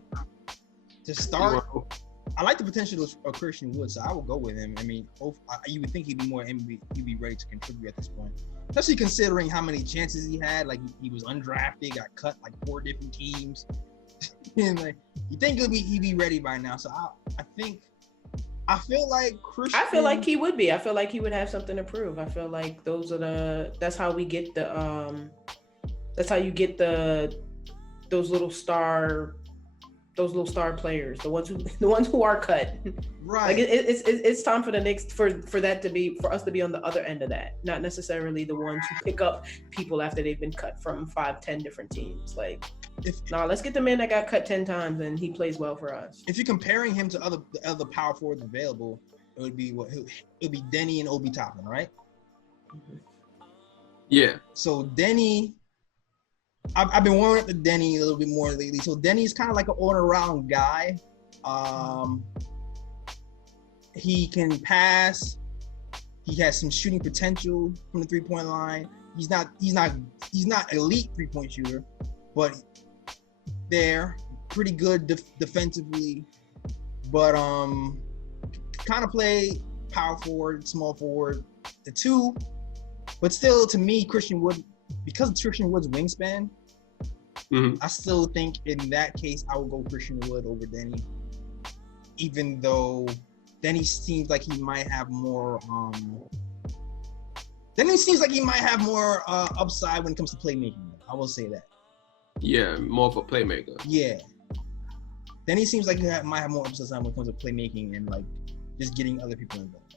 to start, I like the potential of Christian Wood, so I will go with him. I mean, you would think he'd be ready to contribute at this point, especially considering how many chances he had. Like he was undrafted, got cut like 4 different teams, and like you think he'd be ready by now. So I feel like Christian. I feel like he would be. I feel like he would have something to prove. I feel like that's how we get that's how you get those little star players, the ones who are cut. Right. Like it's time for the Knicks for us to be on the other end of that, not necessarily the ones who pick up people after they've been cut from 5-10 different teams. Like, let's get the man that got cut 10 times and he plays well for us. If you're comparing him to the other power forwards available, it would be Denny and Obi Toppin, right? Mm-hmm. Yeah. So Denny, I've been warming up to Denny a little bit more lately. So Denny's kind of like an all-around guy. He can pass. He has some shooting potential from the 3-point line. He's not elite 3-point shooter, but they're pretty good defensively. But kind of play power forward, small forward, the two. But still, to me, Christian Wood, because of Christian Wood's wingspan, I still think in that case I would go Christian Wood over Denny, even though Denny seems like he might have more. Denny seems like he might have more upside when it comes to playmaking. I will say that. Yeah, more of a playmaker. Yeah, Denny seems like he might have more upside when it comes to playmaking and like just getting other people involved.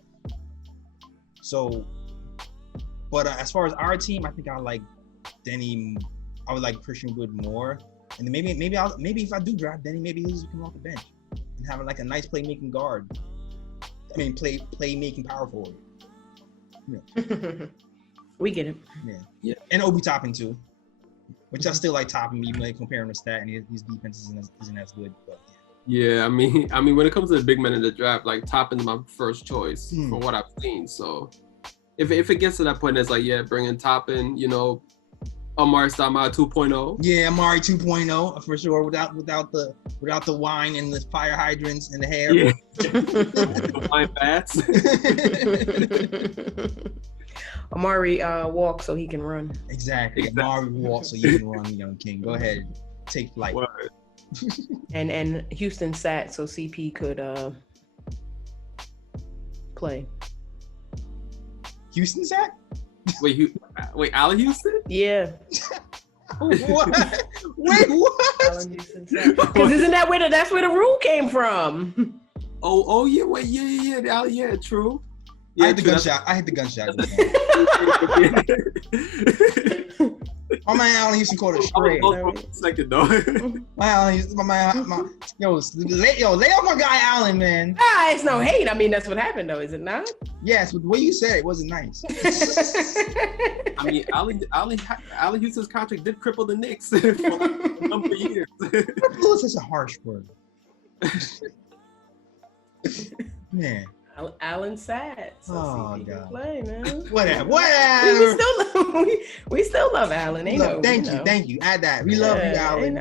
So. But as far as our team, I think I like Denny. I would like Christian Wood more, and then maybe if I do draft Denny, maybe he'll just come off the bench and have like a nice playmaking guard. I mean, playmaking power forward. Yeah. We get it. Yeah. And Obi Toppin too, which I still like Toppin, even like comparing the stat, and his defense isn't as good. But yeah, I mean, when it comes to the big men in the draft, like Toppin's my first choice from what I've seen. So. If it gets to that point, it's like, yeah, bring in Toppin, Amari Stoudemire 2.0. Yeah, Amari 2.0 for sure. Without the wine and the fire hydrants and the hair. Yeah. Fine bats. Amari walks so he can run. Exactly. Amari walks so you can run, young king. Go ahead, take flight. Word. And Houston sat so CP could play. Houston sat? Wait, Allen Houston? Yeah. What? Wait, what? Because isn't that that's where the rule came from? Oh yeah, wait, yeah, true. Yeah, I hit the gunshot. My man Allen Houston caught it straight. Second though. Lay off my guy Allen, man. It's no hate. I mean, that's what happened though, is it not? Yes, but the way you said it wasn't nice. I mean, Allen Houston's contract did cripple the Knicks for a number of years. Cripple is such a harsh word. Man. Allen sad. So God. play, man. Whatever. We still love Allen. Thank you. Add that. We love you, Allen.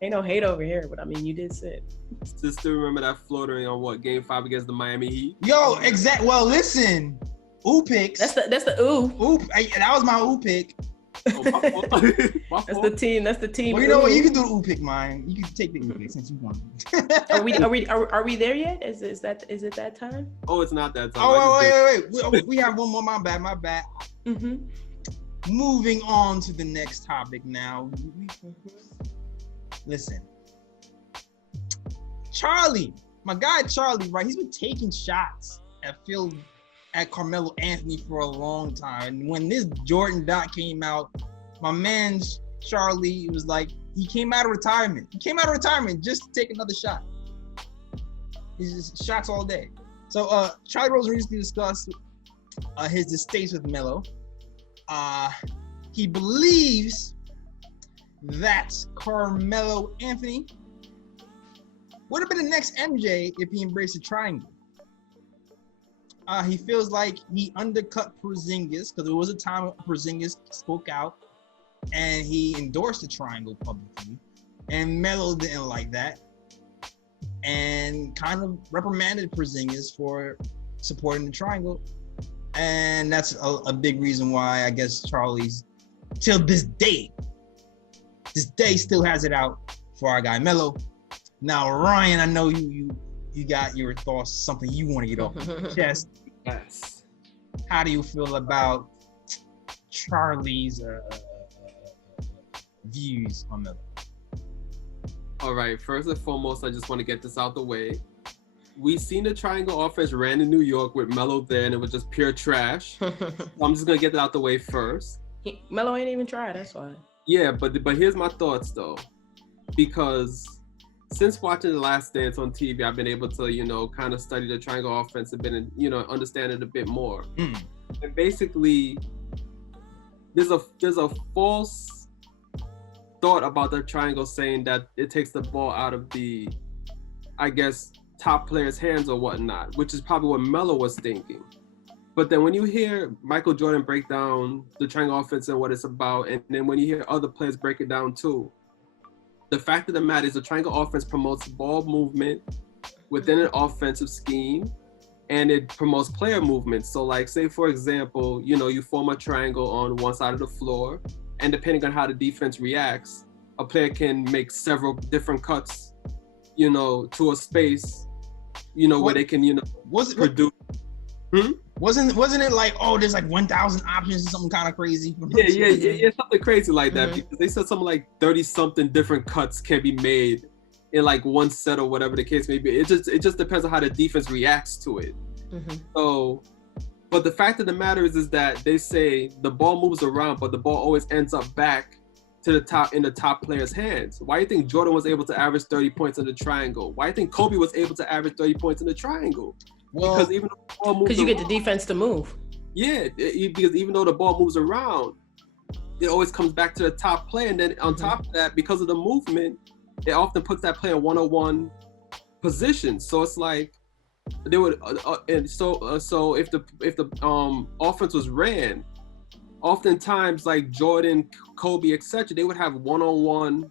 Ain't no hate over here, but I mean, you did sit. Just to remember that floater on Game 5 against the Miami Heat. Yo, exact. Well, listen. Ooh picks. That's the ooh. Ooh, that was my ooh pick. Oh, my fault. That's the team. Well, you know what? You can do the ooh pick, mine. You can take the ooh pick since you won. Are we there yet? Is it that time? Oh, it's not that time. Oh, wait. We have one more. My bad. Mm-hmm. Moving on to the next topic now. Listen, Charlie, my guy Charlie, right? He's been taking shots at Carmelo Anthony for a long time. And when this Jordan dot came out, my man Charlie was like, he came out of retirement. Just to take another shot. He's just shots all day. So Charlie Rose recently discussed his distaste with Melo. He believes that Carmelo Anthony would have been the next MJ if he embraced the triangle. He feels like he undercut Porzingis because there was a time Porzingis spoke out and he endorsed the triangle publicly, and Melo didn't like that and kind of reprimanded Porzingis for supporting the triangle. And that's a big reason why I guess Charlie's, till this day still has it out for our guy Melo. Now, Ryan, I know you got your thoughts, something you want to get off your chest. Yes. How do you feel about Charlie's views on Melo? All right. First and foremost, I just want to get this out the way. We seen the triangle offense ran in New York with Melo there, and it was just pure trash. So I'm just gonna get that out the way first. Melo ain't even tried. That's why. Yeah, but here's my thoughts though, because since watching The Last Dance on TV, I've been able to, kind of study the triangle offense a bit and, understand it a bit more. And basically, there's a false thought about the triangle saying that it takes the ball out of the, I guess, top players' hands or whatnot, which is probably what Melo was thinking. But then when you hear Michael Jordan break down the triangle offense and what it's about, and then when you hear other players break it down too, the fact of the matter is the triangle offense promotes ball movement within an offensive scheme, and it promotes player movement. So like, say for example, you form a triangle on one side of the floor, and depending on how the defense reacts, a player can make several different cuts, to a space, where they can, produce. Wasn't it like, there's like 1,000 options or something kind of crazy? Yeah, something crazy like that, because they said something like 30-something different cuts can be made in like one set or whatever the case may be. It just depends on how the defense reacts to it. So, but the fact of the matter is that they say the ball moves around, but the ball always ends up back to the top in the top player's hands. Why do you think Jordan was able to average 30 points in the triangle? Why do you think Kobe was able to average 30 points in the triangle? Well, because even though the ball moves you get the defense to move. Yeah, because even though the ball moves around, it always comes back to the top player. And then on top of that, because of the movement, it often puts that player in one-on-one position. So it's like they would, so if the offense was ran, oftentimes like Jordan, Kobe, etc., they would have one-on-one,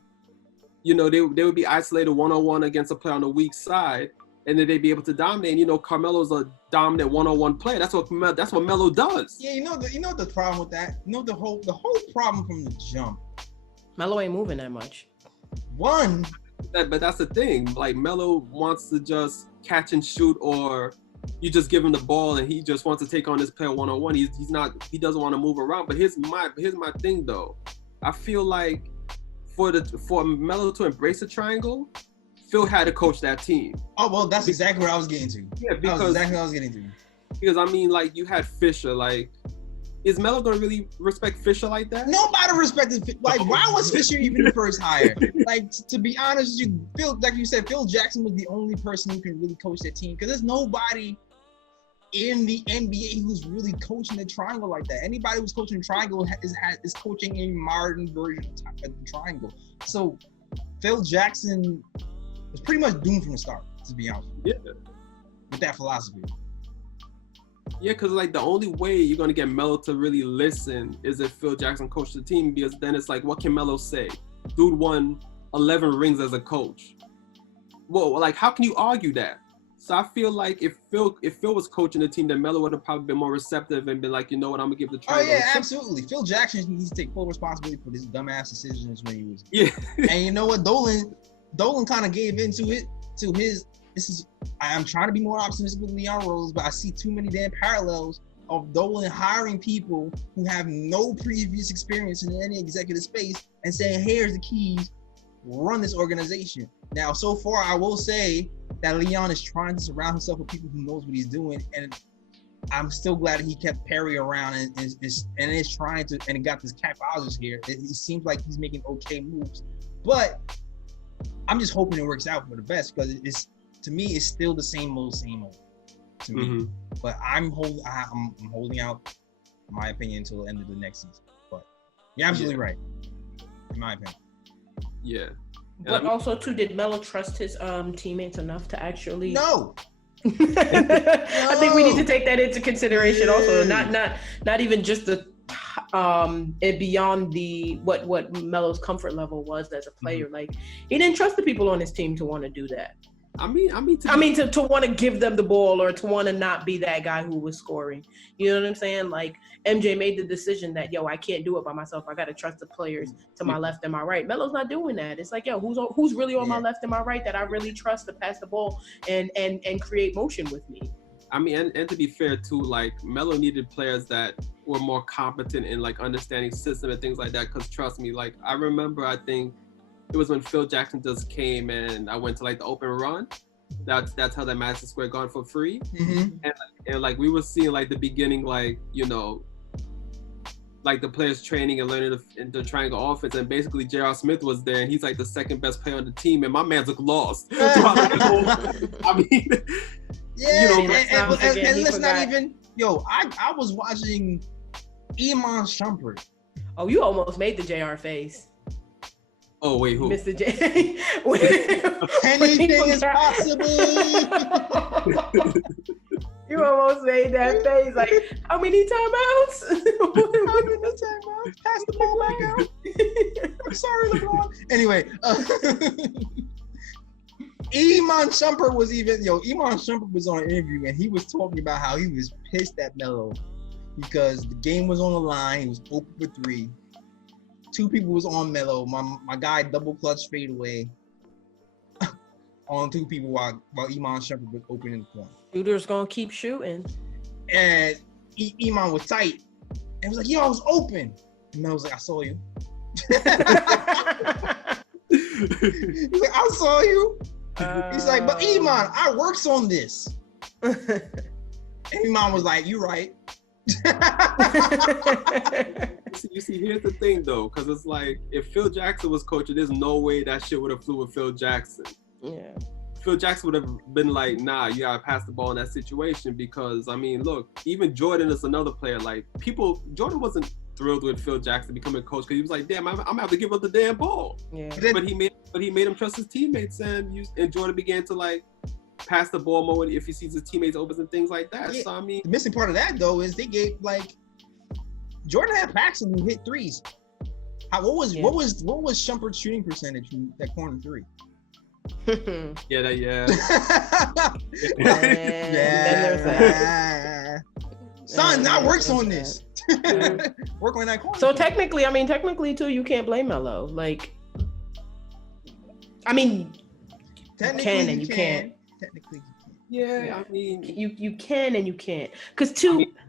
you know, they would be isolated one-on-one against a player on the weak side, and then they'd be able to dominate. And, you know, Carmelo's a dominant one-on-one player. That's what Melo does. Yeah, you know the problem with that. You know the whole problem from the jump. Melo ain't moving that much. One, But that's the thing. Like Melo wants to just catch and shoot, or you just give him the ball and he just wants to take on this player one-on-one. He doesn't want to move around. But here's my thing though. I feel like for Melo to embrace the triangle, Phil had to coach that team. oh well, that's exactly what I was getting to. Yeah, That was because exactly what I was getting to. because I mean, like you had Fisher. Like, is Melo gonna really respect Fisher like that? Nobody respected. Like, why was Fisher even the first hire? Like, to be honest, like you said, Phil Jackson was the only person who can really coach that team, because there's nobody in the NBA who's really coaching the triangle like that. Anybody who's coaching the triangle is coaching a modern version of the triangle. So Phil Jackson was pretty much doomed from the start, to be honest. Yeah. With that philosophy. Yeah, because like the only way you're gonna get Melo to really listen is if Phil Jackson coached the team, because then it's like, what can Melo say? Dude won 11 rings as a coach. Well, like how can you argue that? So I feel like if Phil was coaching the team, then Melo would have probably been more receptive and been like, you know what, I'm gonna give the triangle. Oh yeah, absolutely. Phil Jackson needs to take full responsibility for his dumbass decisions when he was. Yeah. And you know what, Dolan kind of gave into it to his. I'm trying to be more optimistic with Leon Rose, but I see too many damn parallels of Dolan hiring people who have no previous experience in any executive space and saying, here's the keys, run this organization. Now, so far, I will say that Leon is trying to surround himself with people who knows what he's doing, and I'm still glad that he kept Perry around and is trying to, and he got this Cat Bowser's here. It seems like he's making okay moves, but I'm just hoping it works out for the best, because to me, it's still the same old to me. Mm-hmm. But I'm holding out, in my opinion, until the end of the next season. But you're absolutely right, in my opinion. Yeah. But also, too, did Melo trust his teammates enough to actually? No. I think we need to take that into consideration. Also, not even just the beyond the what Melo's comfort level was as a player. Mm-hmm. Like, he didn't trust the people on his team to want to do that. I mean, to want to give them the ball, or to want to not be that guy who was scoring. You know what I'm saying? Like, MJ made the decision that, I can't do it by myself. I got to trust the players to my left and my right. Melo's not doing that. It's like, who's really on my left and my right that I really trust to pass the ball and create motion with me? I mean, and to be fair too, like Melo needed players that were more competent in like understanding system and things like that. Because trust me, like I remember, I think it was when Phil Jackson just came and I went to like the open run. That's how that Madison Square gone for free. Mm-hmm. And like we were seeing like the beginning, like, you know, like the players training and learning the triangle offense, and basically J.R. Smith was there, and he's like the second best player on the team, and my man looked lost. I mean, yeah, you know, and let's not even, I was watching Iman Shumpert. Oh, you almost made the JR face. Oh wait, who? Mr. J. Anything is possible. You almost made that face. Like, how many timeouts? Pass the ball back out. I'm sorry, LeBron. Anyway, Iman Shumpert was on an interview, and he was talking about how he was pissed at Melo because the game was on the line. He was open for three. Two people was on Melo. My guy double clutch fade away on two people while Iman Shumpert was open in the corner. Shooter's gonna keep shooting. And Iman was tight. And was like, I was open. And Melo was like, I saw you. He's like, I saw you. He's like, but Iman, I works on this. And Iman was like, you right. You see, here's the thing though, because it's like if Phil Jackson was coaching, there's no way that shit would have flew with Phil Jackson. Yeah. Phil Jackson would have been like, nah, you gotta pass the ball in that situation, because I mean, look, even Jordan is another player. Like Jordan wasn't thrilled with Phil Jackson becoming coach because he was like, damn, I'm gonna have to give up the damn ball. Yeah. But he made him trust his teammates, and Jordan began to like pass the ball more if he sees his teammates open and things like that. Yeah. So I mean, the missing part of that though is they gave like Jordan had Paxson who hit threes. What was Shumpert's shooting percentage from that corner three? Yeah. Then there's that. Son, now works on this. Work on that corner. So technically too, you can't blame Melo. Like, I mean, Technically, you can't. Technically, you can. Yeah, I mean, You can and you can't. Because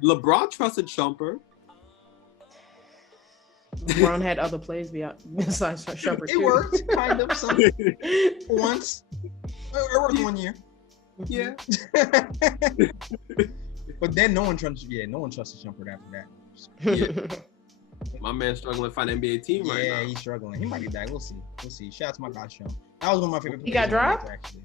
LeBron trusted Shumpert. LeBron had other plays besides Shumpert. It worked, kind of. Once. It worked 1 year. Yeah. But then no one trusted Shumpert after that. Yeah. My man's struggling to find an NBA team right now. Yeah, he's struggling. He might be back. We'll see. Shout out to my guy, Sean. That was one of my favorite. He got dropped? Actually.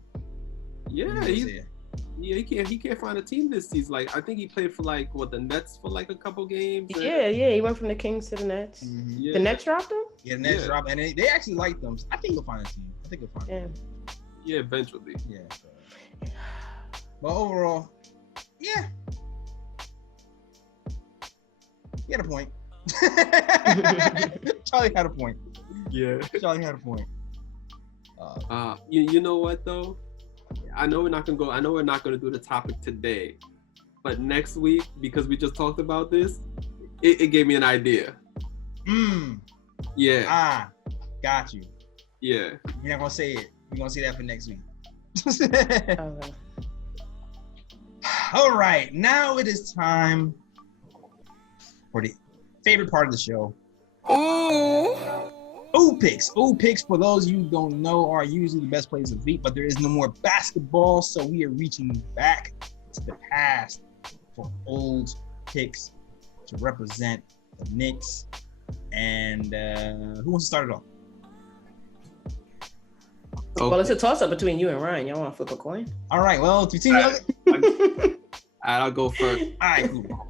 Yeah, he can't find a team this season. Like, I think he played for the Nets for like a couple games. Yeah, he went from the Kings to the Nets. Mm-hmm. Yeah. The Nets dropped him? Yeah, the Nets dropped, and they actually like them. I think he'll find a team. Yeah, eventually. Yeah. But overall, yeah. He had a point. Charlie had a point. Yeah. Charlie had a point. You know what though? I know we're not gonna do the topic today, but next week, because we just talked about this, it gave me an idea. Yeah. Got you. Yeah. You're not gonna say it. You're gonna say that for next week. Okay. All right, now it is time for the favorite part of the show. Ooh picks. Ooh picks, for those of you who don't know, are usually the best plays of the week, but there is no more basketball, so we are reaching back to the past for old picks to represent the Knicks. And who wants to start it off? Okay. Well, it's a toss-up between you and Ryan. Y'all want to flip a coin? All right, well, I'll go first. All right, cool.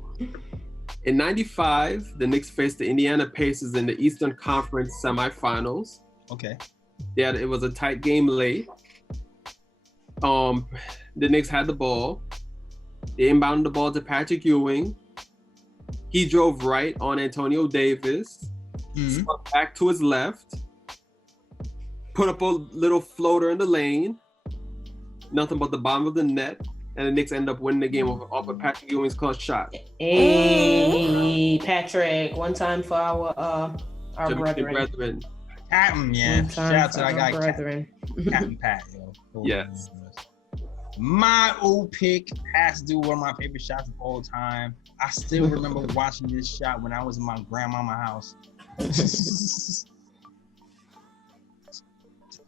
In '95, the Knicks faced the Indiana Pacers in the Eastern Conference semifinals. Okay. Yeah, it was a tight game late. The Knicks had the ball. They inbounded the ball to Patrick Ewing. He drove right on Antonio Davis. Spun back to his left. Put up a little floater in the lane. Nothing but the bottom of the net. And the Knicks end up winning the game off of Patrick Ewing's clutch shot. Hey, Patrick, one time for our brethren. Captain, yeah. Shout out to that guy, Captain Pat, yo. Yes. My old pick has to do one of my favorite shots of all time. I still remember watching this shot when I was in my grandmama's house.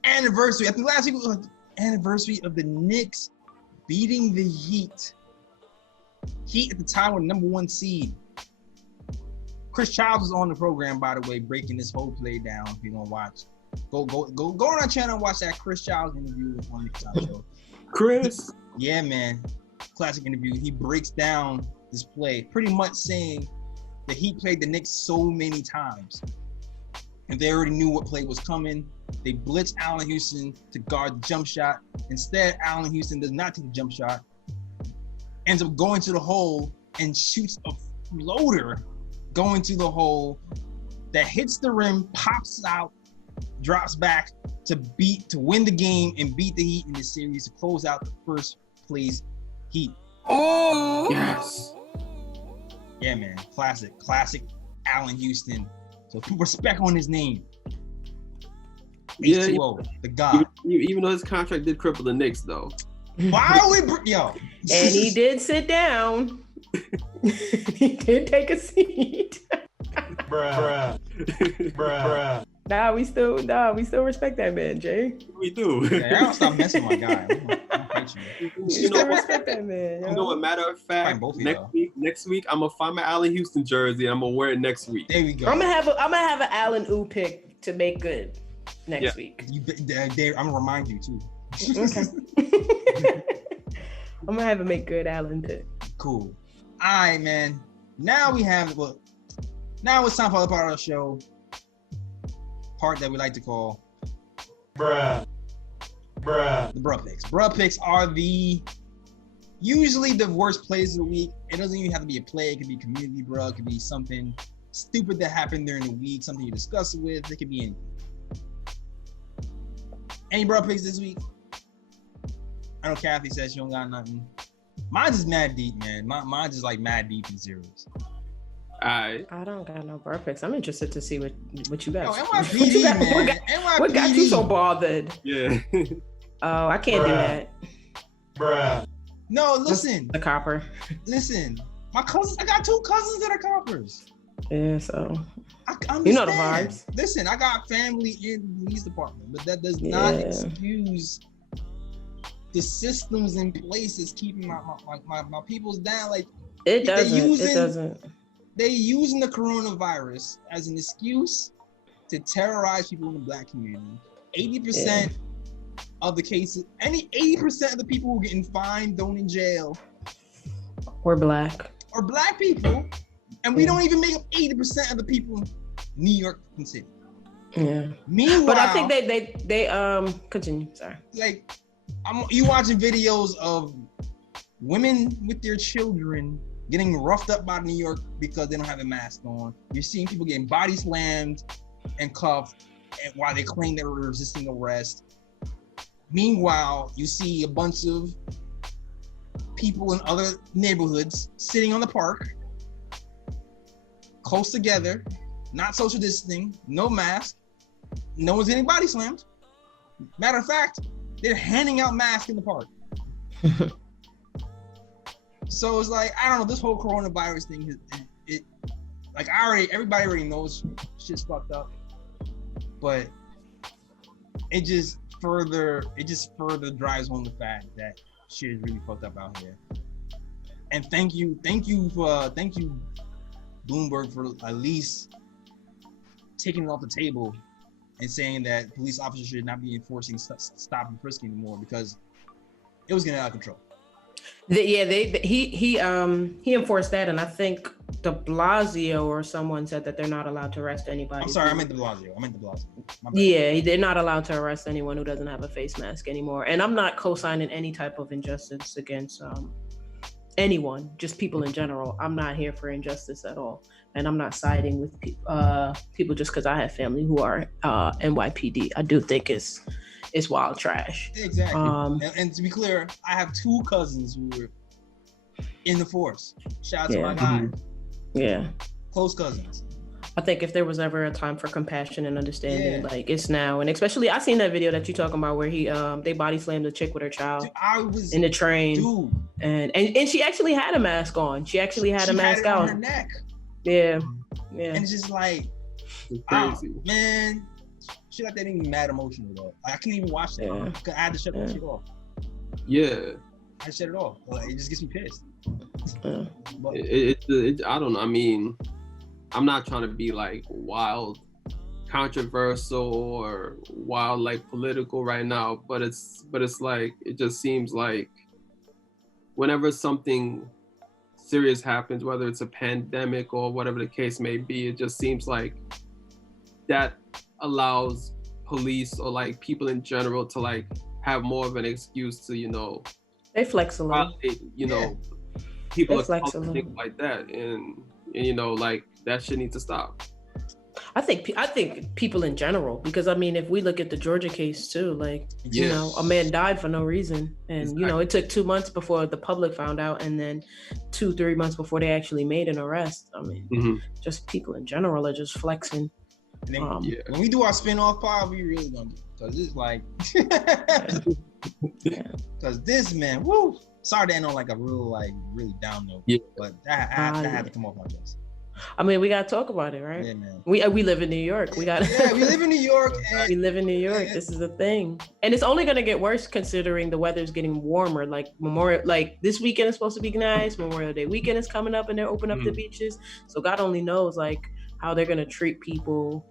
Anniversary. I think last week was the anniversary of the Knicks beating the Heat. Heat at the time were number 1 seed. Chris Childs was on the program, by the way, breaking this whole play down. If you want to watch, go on our channel and watch that Chris Childs interview on the top show. Chris. Yeah, man. Classic interview. He breaks down this play, pretty much saying the Heat played the Knicks so many times, and they already knew what play was coming. They blitzed Allen Houston to guard the jump shot. Instead, Allen Houston does not take the jump shot, ends up going to the hole and shoots a floater going to the hole that hits the rim, pops out, drops back to win the game and beat the Heat in the series to close out the first place Heat. Oh yes. Yeah, man. Classic Allen Houston. So put respect on his name. H2O, the God. Even though his contract did cripple the Knicks, though. Why are we, yo? And he did sit down. He did take a seat. Bruh. Nah, we still respect that man, Jay. We do. Yeah, I don't stop messing with my guy. We still respect that man. You know what? Matter of fact, next week I'm gonna find my Allen Houston jersey and I'm gonna wear it next week. There we go. I'm gonna have an Allen Ooh pick to make good next week. I'm gonna remind you too. Okay. I'm gonna have a make good Allen pick. Cool. All right, man. Now it's time for the part of the show. Part that we like to call Bruh. The bruh picks. Bruh picks are usually the worst plays of the week. It doesn't even have to be a play. It could be community bruh. It could be something stupid that happened during the week, something you discuss it with. It could be anything. Any broad picks this week? I know Kathy says she don't got nothing. Mine's just mad deep, man. Mine's just like mad deep and serious. I don't got no broad picks. I'm interested to see what you got. Yo, NYPD, man. What got you so bothered? Yeah. Oh, I can't do that. Bruh. No, listen. The copper. Listen. My cousins, I got 2 cousins that are coppers. Yeah, so I understand. you know the vibes. Listen, I got family in the police department, but that does not excuse the systems in place that's keeping my peoples down. Like it doesn't. They using the coronavirus as an excuse to terrorize people in the Black community. 80% of the cases, 80% of the people who are getting fined, thrown in jail, we're Black. Or Black people, and we don't even make up 80% of the people in New York City. Yeah. Meanwhile, but I think they continue. Sorry. Like, you watching videos of women with their children getting roughed up by New York because they don't have a mask on. You're seeing people getting body slammed and cuffed, and while they claim they were resisting arrest. Meanwhile, you see a bunch of people in other neighborhoods sitting on the park, close together, not social distancing, no mask, no one's getting body slammed. Matter of fact, they're handing out masks in the park. So it's like, I don't know, this whole coronavirus thing, everybody already knows shit's fucked up, but it just further drives home the fact that shit is really fucked up out here. And thank you Bloomberg for at least taking it off the table and saying that police officers should not be enforcing stop and frisk anymore, because it was getting out of control. He enforced that, and I think de Blasio or someone said that they're not allowed to arrest anybody. I'm sorry, I meant de Blasio. Yeah, they're not allowed to arrest anyone who doesn't have a face mask anymore. And I'm not co-signing any type of injustice against anyone, just people in general. I'm not here for injustice at all, and I'm not siding with people just because I have family who are NYPD. I do think it's wild trash. Exactly. And to be clear, I have 2 cousins who were in the force. Shout out to my guy. Yeah. Close cousins. I think if there was ever a time for compassion and understanding, like it's now. And especially, I seen that video that you talking about where they body slammed a chick with her child in the train. And she actually had a mask on. She actually had a mask on her neck. Yeah. And it's just like, crazy. Man, shit like that ain't even mad emotional though. Like, I can't even watch that. I had to shut that shit off. Yeah. I shut it off. Like, it just gets me pissed. But, I don't know. I mean, I'm not trying to be like wild, controversial or wild like political right now, but it's like, it just seems like whenever something serious happens, whether it's a pandemic or whatever the case may be, it just seems like that allows police or like people in general to like have more of an excuse to, they flex a lot. People they are flex a things like that, and like that shit needs to stop. I think people in general, because I mean, if we look at the Georgia case too, like, a man died for no reason. And, it took 2 months before the public found out, and then 2-3 months before they actually made an arrest. I mean, just people in general are just flexing. And then, when we do our spin-off pod, we really gonna do it. Because it's like, because this, man, woo. Sorry to end on like a real, like, really down note. Yeah. But that had to come off my chest. I mean, we gotta talk about it, right? Yeah, man. We live in New York. We live in New York. We live in New York. This is the thing, and it's only gonna get worse considering the weather's getting warmer. Like this weekend is supposed to be nice. Memorial Day weekend is coming up, and they're opening up the beaches. So God only knows like how they're gonna treat people.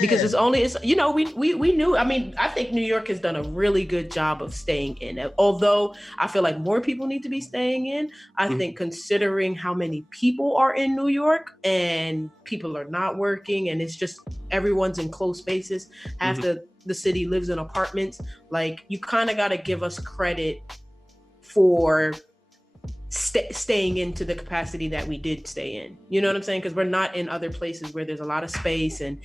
Because we knew. I mean, I think New York has done a really good job of staying in. Although I feel like more people need to be staying in. I think considering how many people are in New York and people are not working, and it's just everyone's in close spaces. Half the city lives in apartments. Like, you kind of got to give us credit for staying into the capacity that we did stay in. You know what I'm saying? Because we're not in other places where there's a lot of space and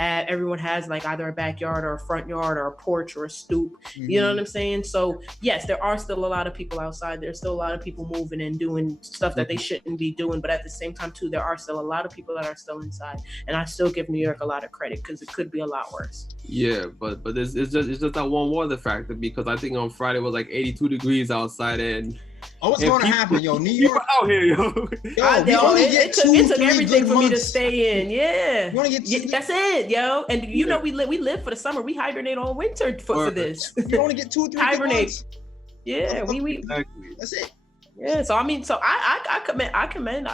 everyone has like either a backyard or a front yard or a porch or a stoop. You know what I'm saying? So yes, there are still a lot of people outside. There's still a lot of people moving and doing stuff that they shouldn't be doing. But at the same time too, there are still a lot of people that are still inside. And I still give New York a lot of credit because it could be a lot worse. Yeah, but it's just that one weather factor, because I think on Friday it was like 82 degrees outside, and what's going to happen, yo? New York out here, yo. It took everything for me to stay in. Yeah, that's it, yo. And you know, we live for the summer. We hibernate all winter for this. You only get 2 or 3 hibernate. Yeah, we exactly. That's it. Yeah, so I mean, so I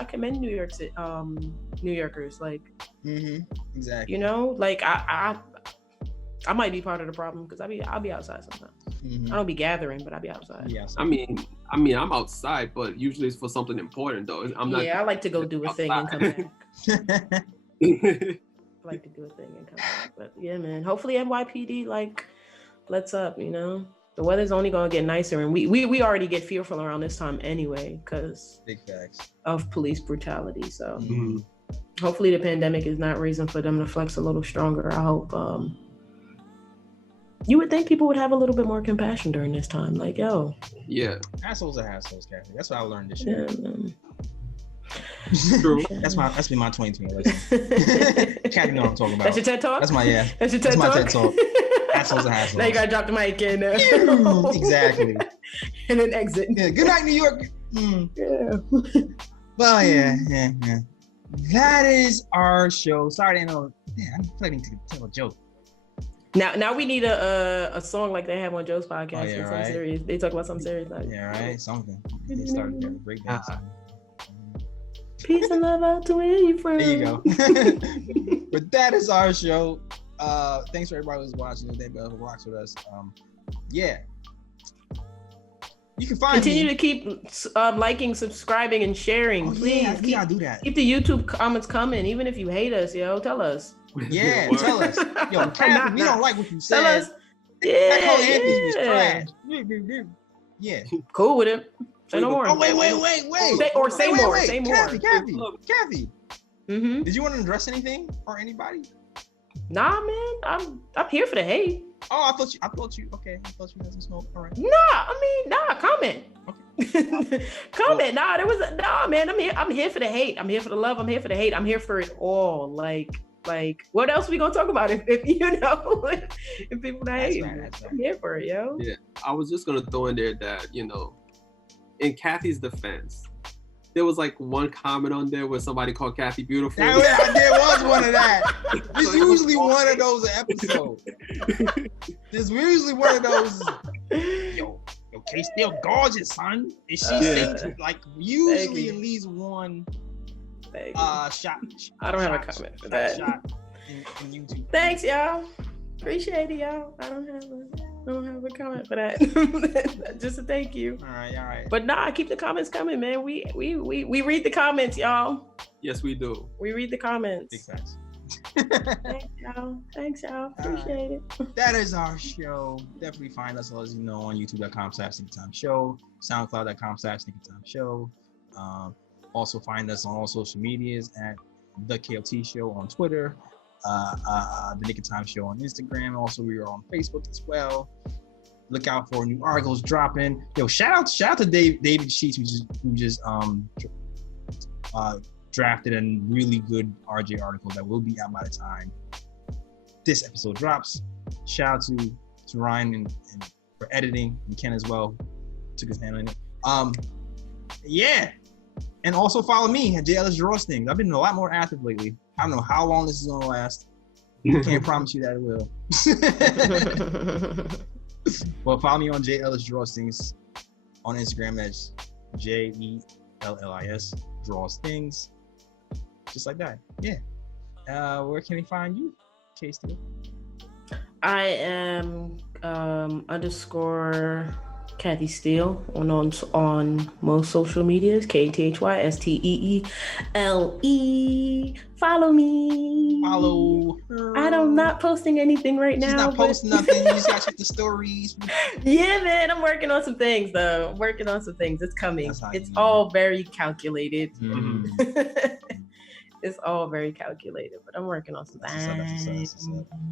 commend New York New Yorkers, like, exactly. You know, like I might be part of the problem because I'll be outside sometimes. I don't be gathering, but I'll be outside. Yeah. I mean, I'm outside, but usually it's for something important though. I'm not. Yeah, I like to go do a thing and come back. I like to do a thing and come back. But yeah, man. Hopefully NYPD like lets up. You know, the weather's only gonna get nicer, and we already get fearful around this time anyway because big facts of police brutality. So hopefully the pandemic is not reason for them to flex a little stronger. I hope. You would think people would have a little bit more compassion during this time. Like, yo. Yeah. Assholes are assholes, Kathy. That's what I learned this year. Yeah, True. That's been my 2020 lesson. Kathy know what I'm talking about. That's your TED Talk? That's my That's your TED my Talk? TED Talk. Assholes are assholes. Now you gotta drop the mic in. Exactly. And then exit. Yeah. Good night, New York. Yeah. Well, yeah. That is our show. Sorry, I know. Yeah, I'm planning to tell a joke. Now we need a song like they have on Joe's podcast. Oh, yeah, right. Serious. They talk about something serious. Like, yeah, right. Something. They started there. Break dance. Peace and love out to where you from. There you go. But that is our show. Thanks for everybody who's watching today, who rocks with us. Yeah. You can continue to keep liking, subscribing, and sharing. Please, yeah, we gotta do that. Keep the YouTube comments coming, even if you hate us, yo. Tell us. Yeah, tell us. Yo, Kathy, we don't like what you said. Tell us. Yeah, Anthony was trash. Yeah. Cool with it. Say no more. Oh, wait. Say more. Kathy. Did you want to address anything or anybody? Nah, man. I'm here for the hate. Oh, I thought you. Okay, I thought you had some smoke. All right. Comment. Okay. Comment. Nah, man. I'm here for the hate. I'm here for the love. I'm here for the hate. I'm here for it all. Like, what else we gonna talk about if you know if people not hate? Right. I'm here for it, yo. Yeah, I was just gonna throw in there that, you know, in Kathy's defense, there was like one comment on there where somebody called Kathy beautiful. There was one of that. There's usually one of those an episode. There's usually one of those. Yo, Kay still gorgeous, son. And she thinks like usually at least one. Shot. I don't have a comment for that. In YouTube. Thanks, y'all. Appreciate it, y'all. I don't have a comment for that. Just a thank you. All right. But nah, keep the comments coming, man. We read the comments, y'all. Yes, we do. We read the comments. Big facts. Thanks, y'all. Appreciate it. That is our show. Definitely find us, as you know, on youtube.com/SneakerTimeShow, SoundCloud.com/SneakerTimeShow. Also find us on all social medias at The KLT Show on Twitter, The Nick of Time Show on Instagram. Also, we are on Facebook as well. Look out for new articles dropping. Yo, shout out to David Sheets who just drafted a really good RJ article that will be out by the time this episode drops. Shout out to Ryan and for editing, and Ken as well took his hand on it. Yeah. And also follow me at JLS Draws Things. I've been a lot more active lately. I don't know how long this is gonna last. Can't promise you that it will. Well, follow me on JLS Draws Things on Instagram. That's JELLIS Draws Things. Just like that. Yeah. Where can they find you, K-Steel? I am _ Kathy Steele on most social medias. KTHYSTEELE. Follow me. Follow her. I'm not posting anything right now. She's not posting nothing. You just gotta check the stories. Yeah, man, I'm working on some things though. I'm working on some things. It's coming. It's all very calculated. It's all very calculated, but I'm working on some things.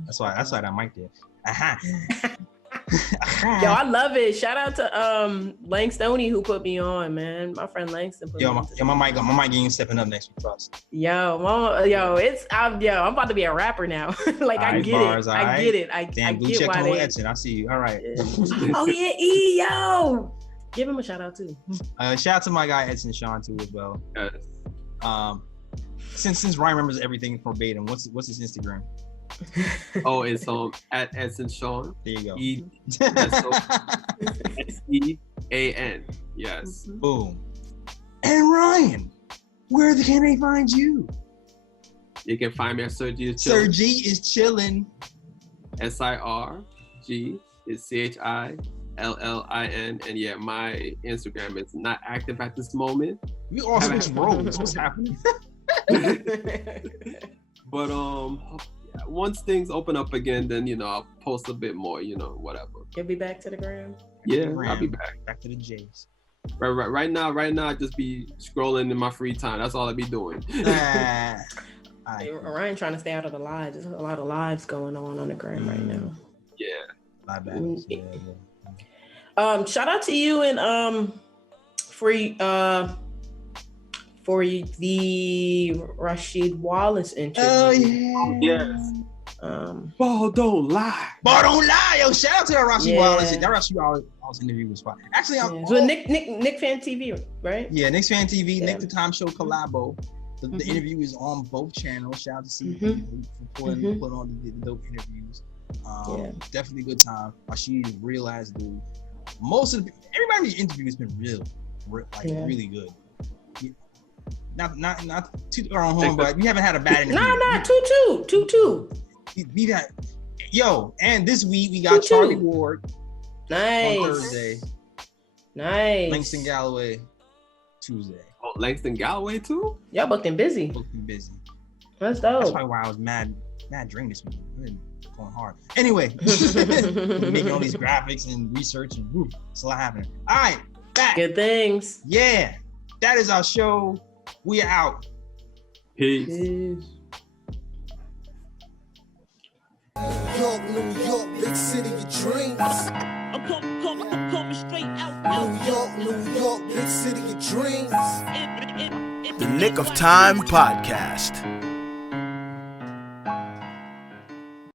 That's why that mic there. Yo, I love it. Shout out to Langstoney who put me on, man. My friend Langston put me on. My mic game stepping up next week, trust. I'm about to be a rapper now. Like I get it. I get it. I blue get check why on they. Edson. I see you. All right. Yeah. Oh yeah, yo. Give him a shout out too. Shout out to my guy Edson Sean too as well. Yes. Since Ryan remembers everything verbatim, what's his Instagram? Oh, it's at Edson Sean. There you go. SEAN. Yes. Boom. And Ryan, where can they find you? You can find me at Sir G is Sir Chillin'. G is chilling. SIRG is CHILLIN. And yeah, my Instagram is not active at this moment. We all switch roles. What's happening? But once things open up again, then I'll post a bit more, whatever. You'll be back to the gram. Yeah, I'll be back. Back to the J's. Right now, I just be scrolling in my free time. That's all I be doing. Ryan trying to stay out of the lives. There's a lot of lives going on the gram right now. Yeah. My bad. Shout out to you and for the Rashid Wallace interview. Oh yeah. Yes. Ball don't lie. Ball don't lie. Yo, shout out to Rashid Wallace. That Rashid Wallace interview was fun. Actually, so Nick Fan TV, right? Yeah, Knicks Fan TV, Nick the Time Show collabo. The interview is on both channels. Shout out to CP for putting on the dope interviews. Definitely a good time. Rashid realized dude. Everybody's interview has been really good. Not too on home, but we haven't had a bad interview. No, 2-2. We've had and this week we got 2-2. Charlie Ward. Nice. On Thursday. Nice. Langston Galloway Tuesday. Oh, Langston Galloway too? Y'all booked him busy. That's dope. That's probably why I was mad during this week. I've been going hard. Anyway, making all these graphics and research and it's a lot happening. All right, back. Good things. Yeah, that is our show. We are out. Peace. New York, big city of dreams. I'm coming straight out. New York, big city of dreams. The Nick of Time Podcast.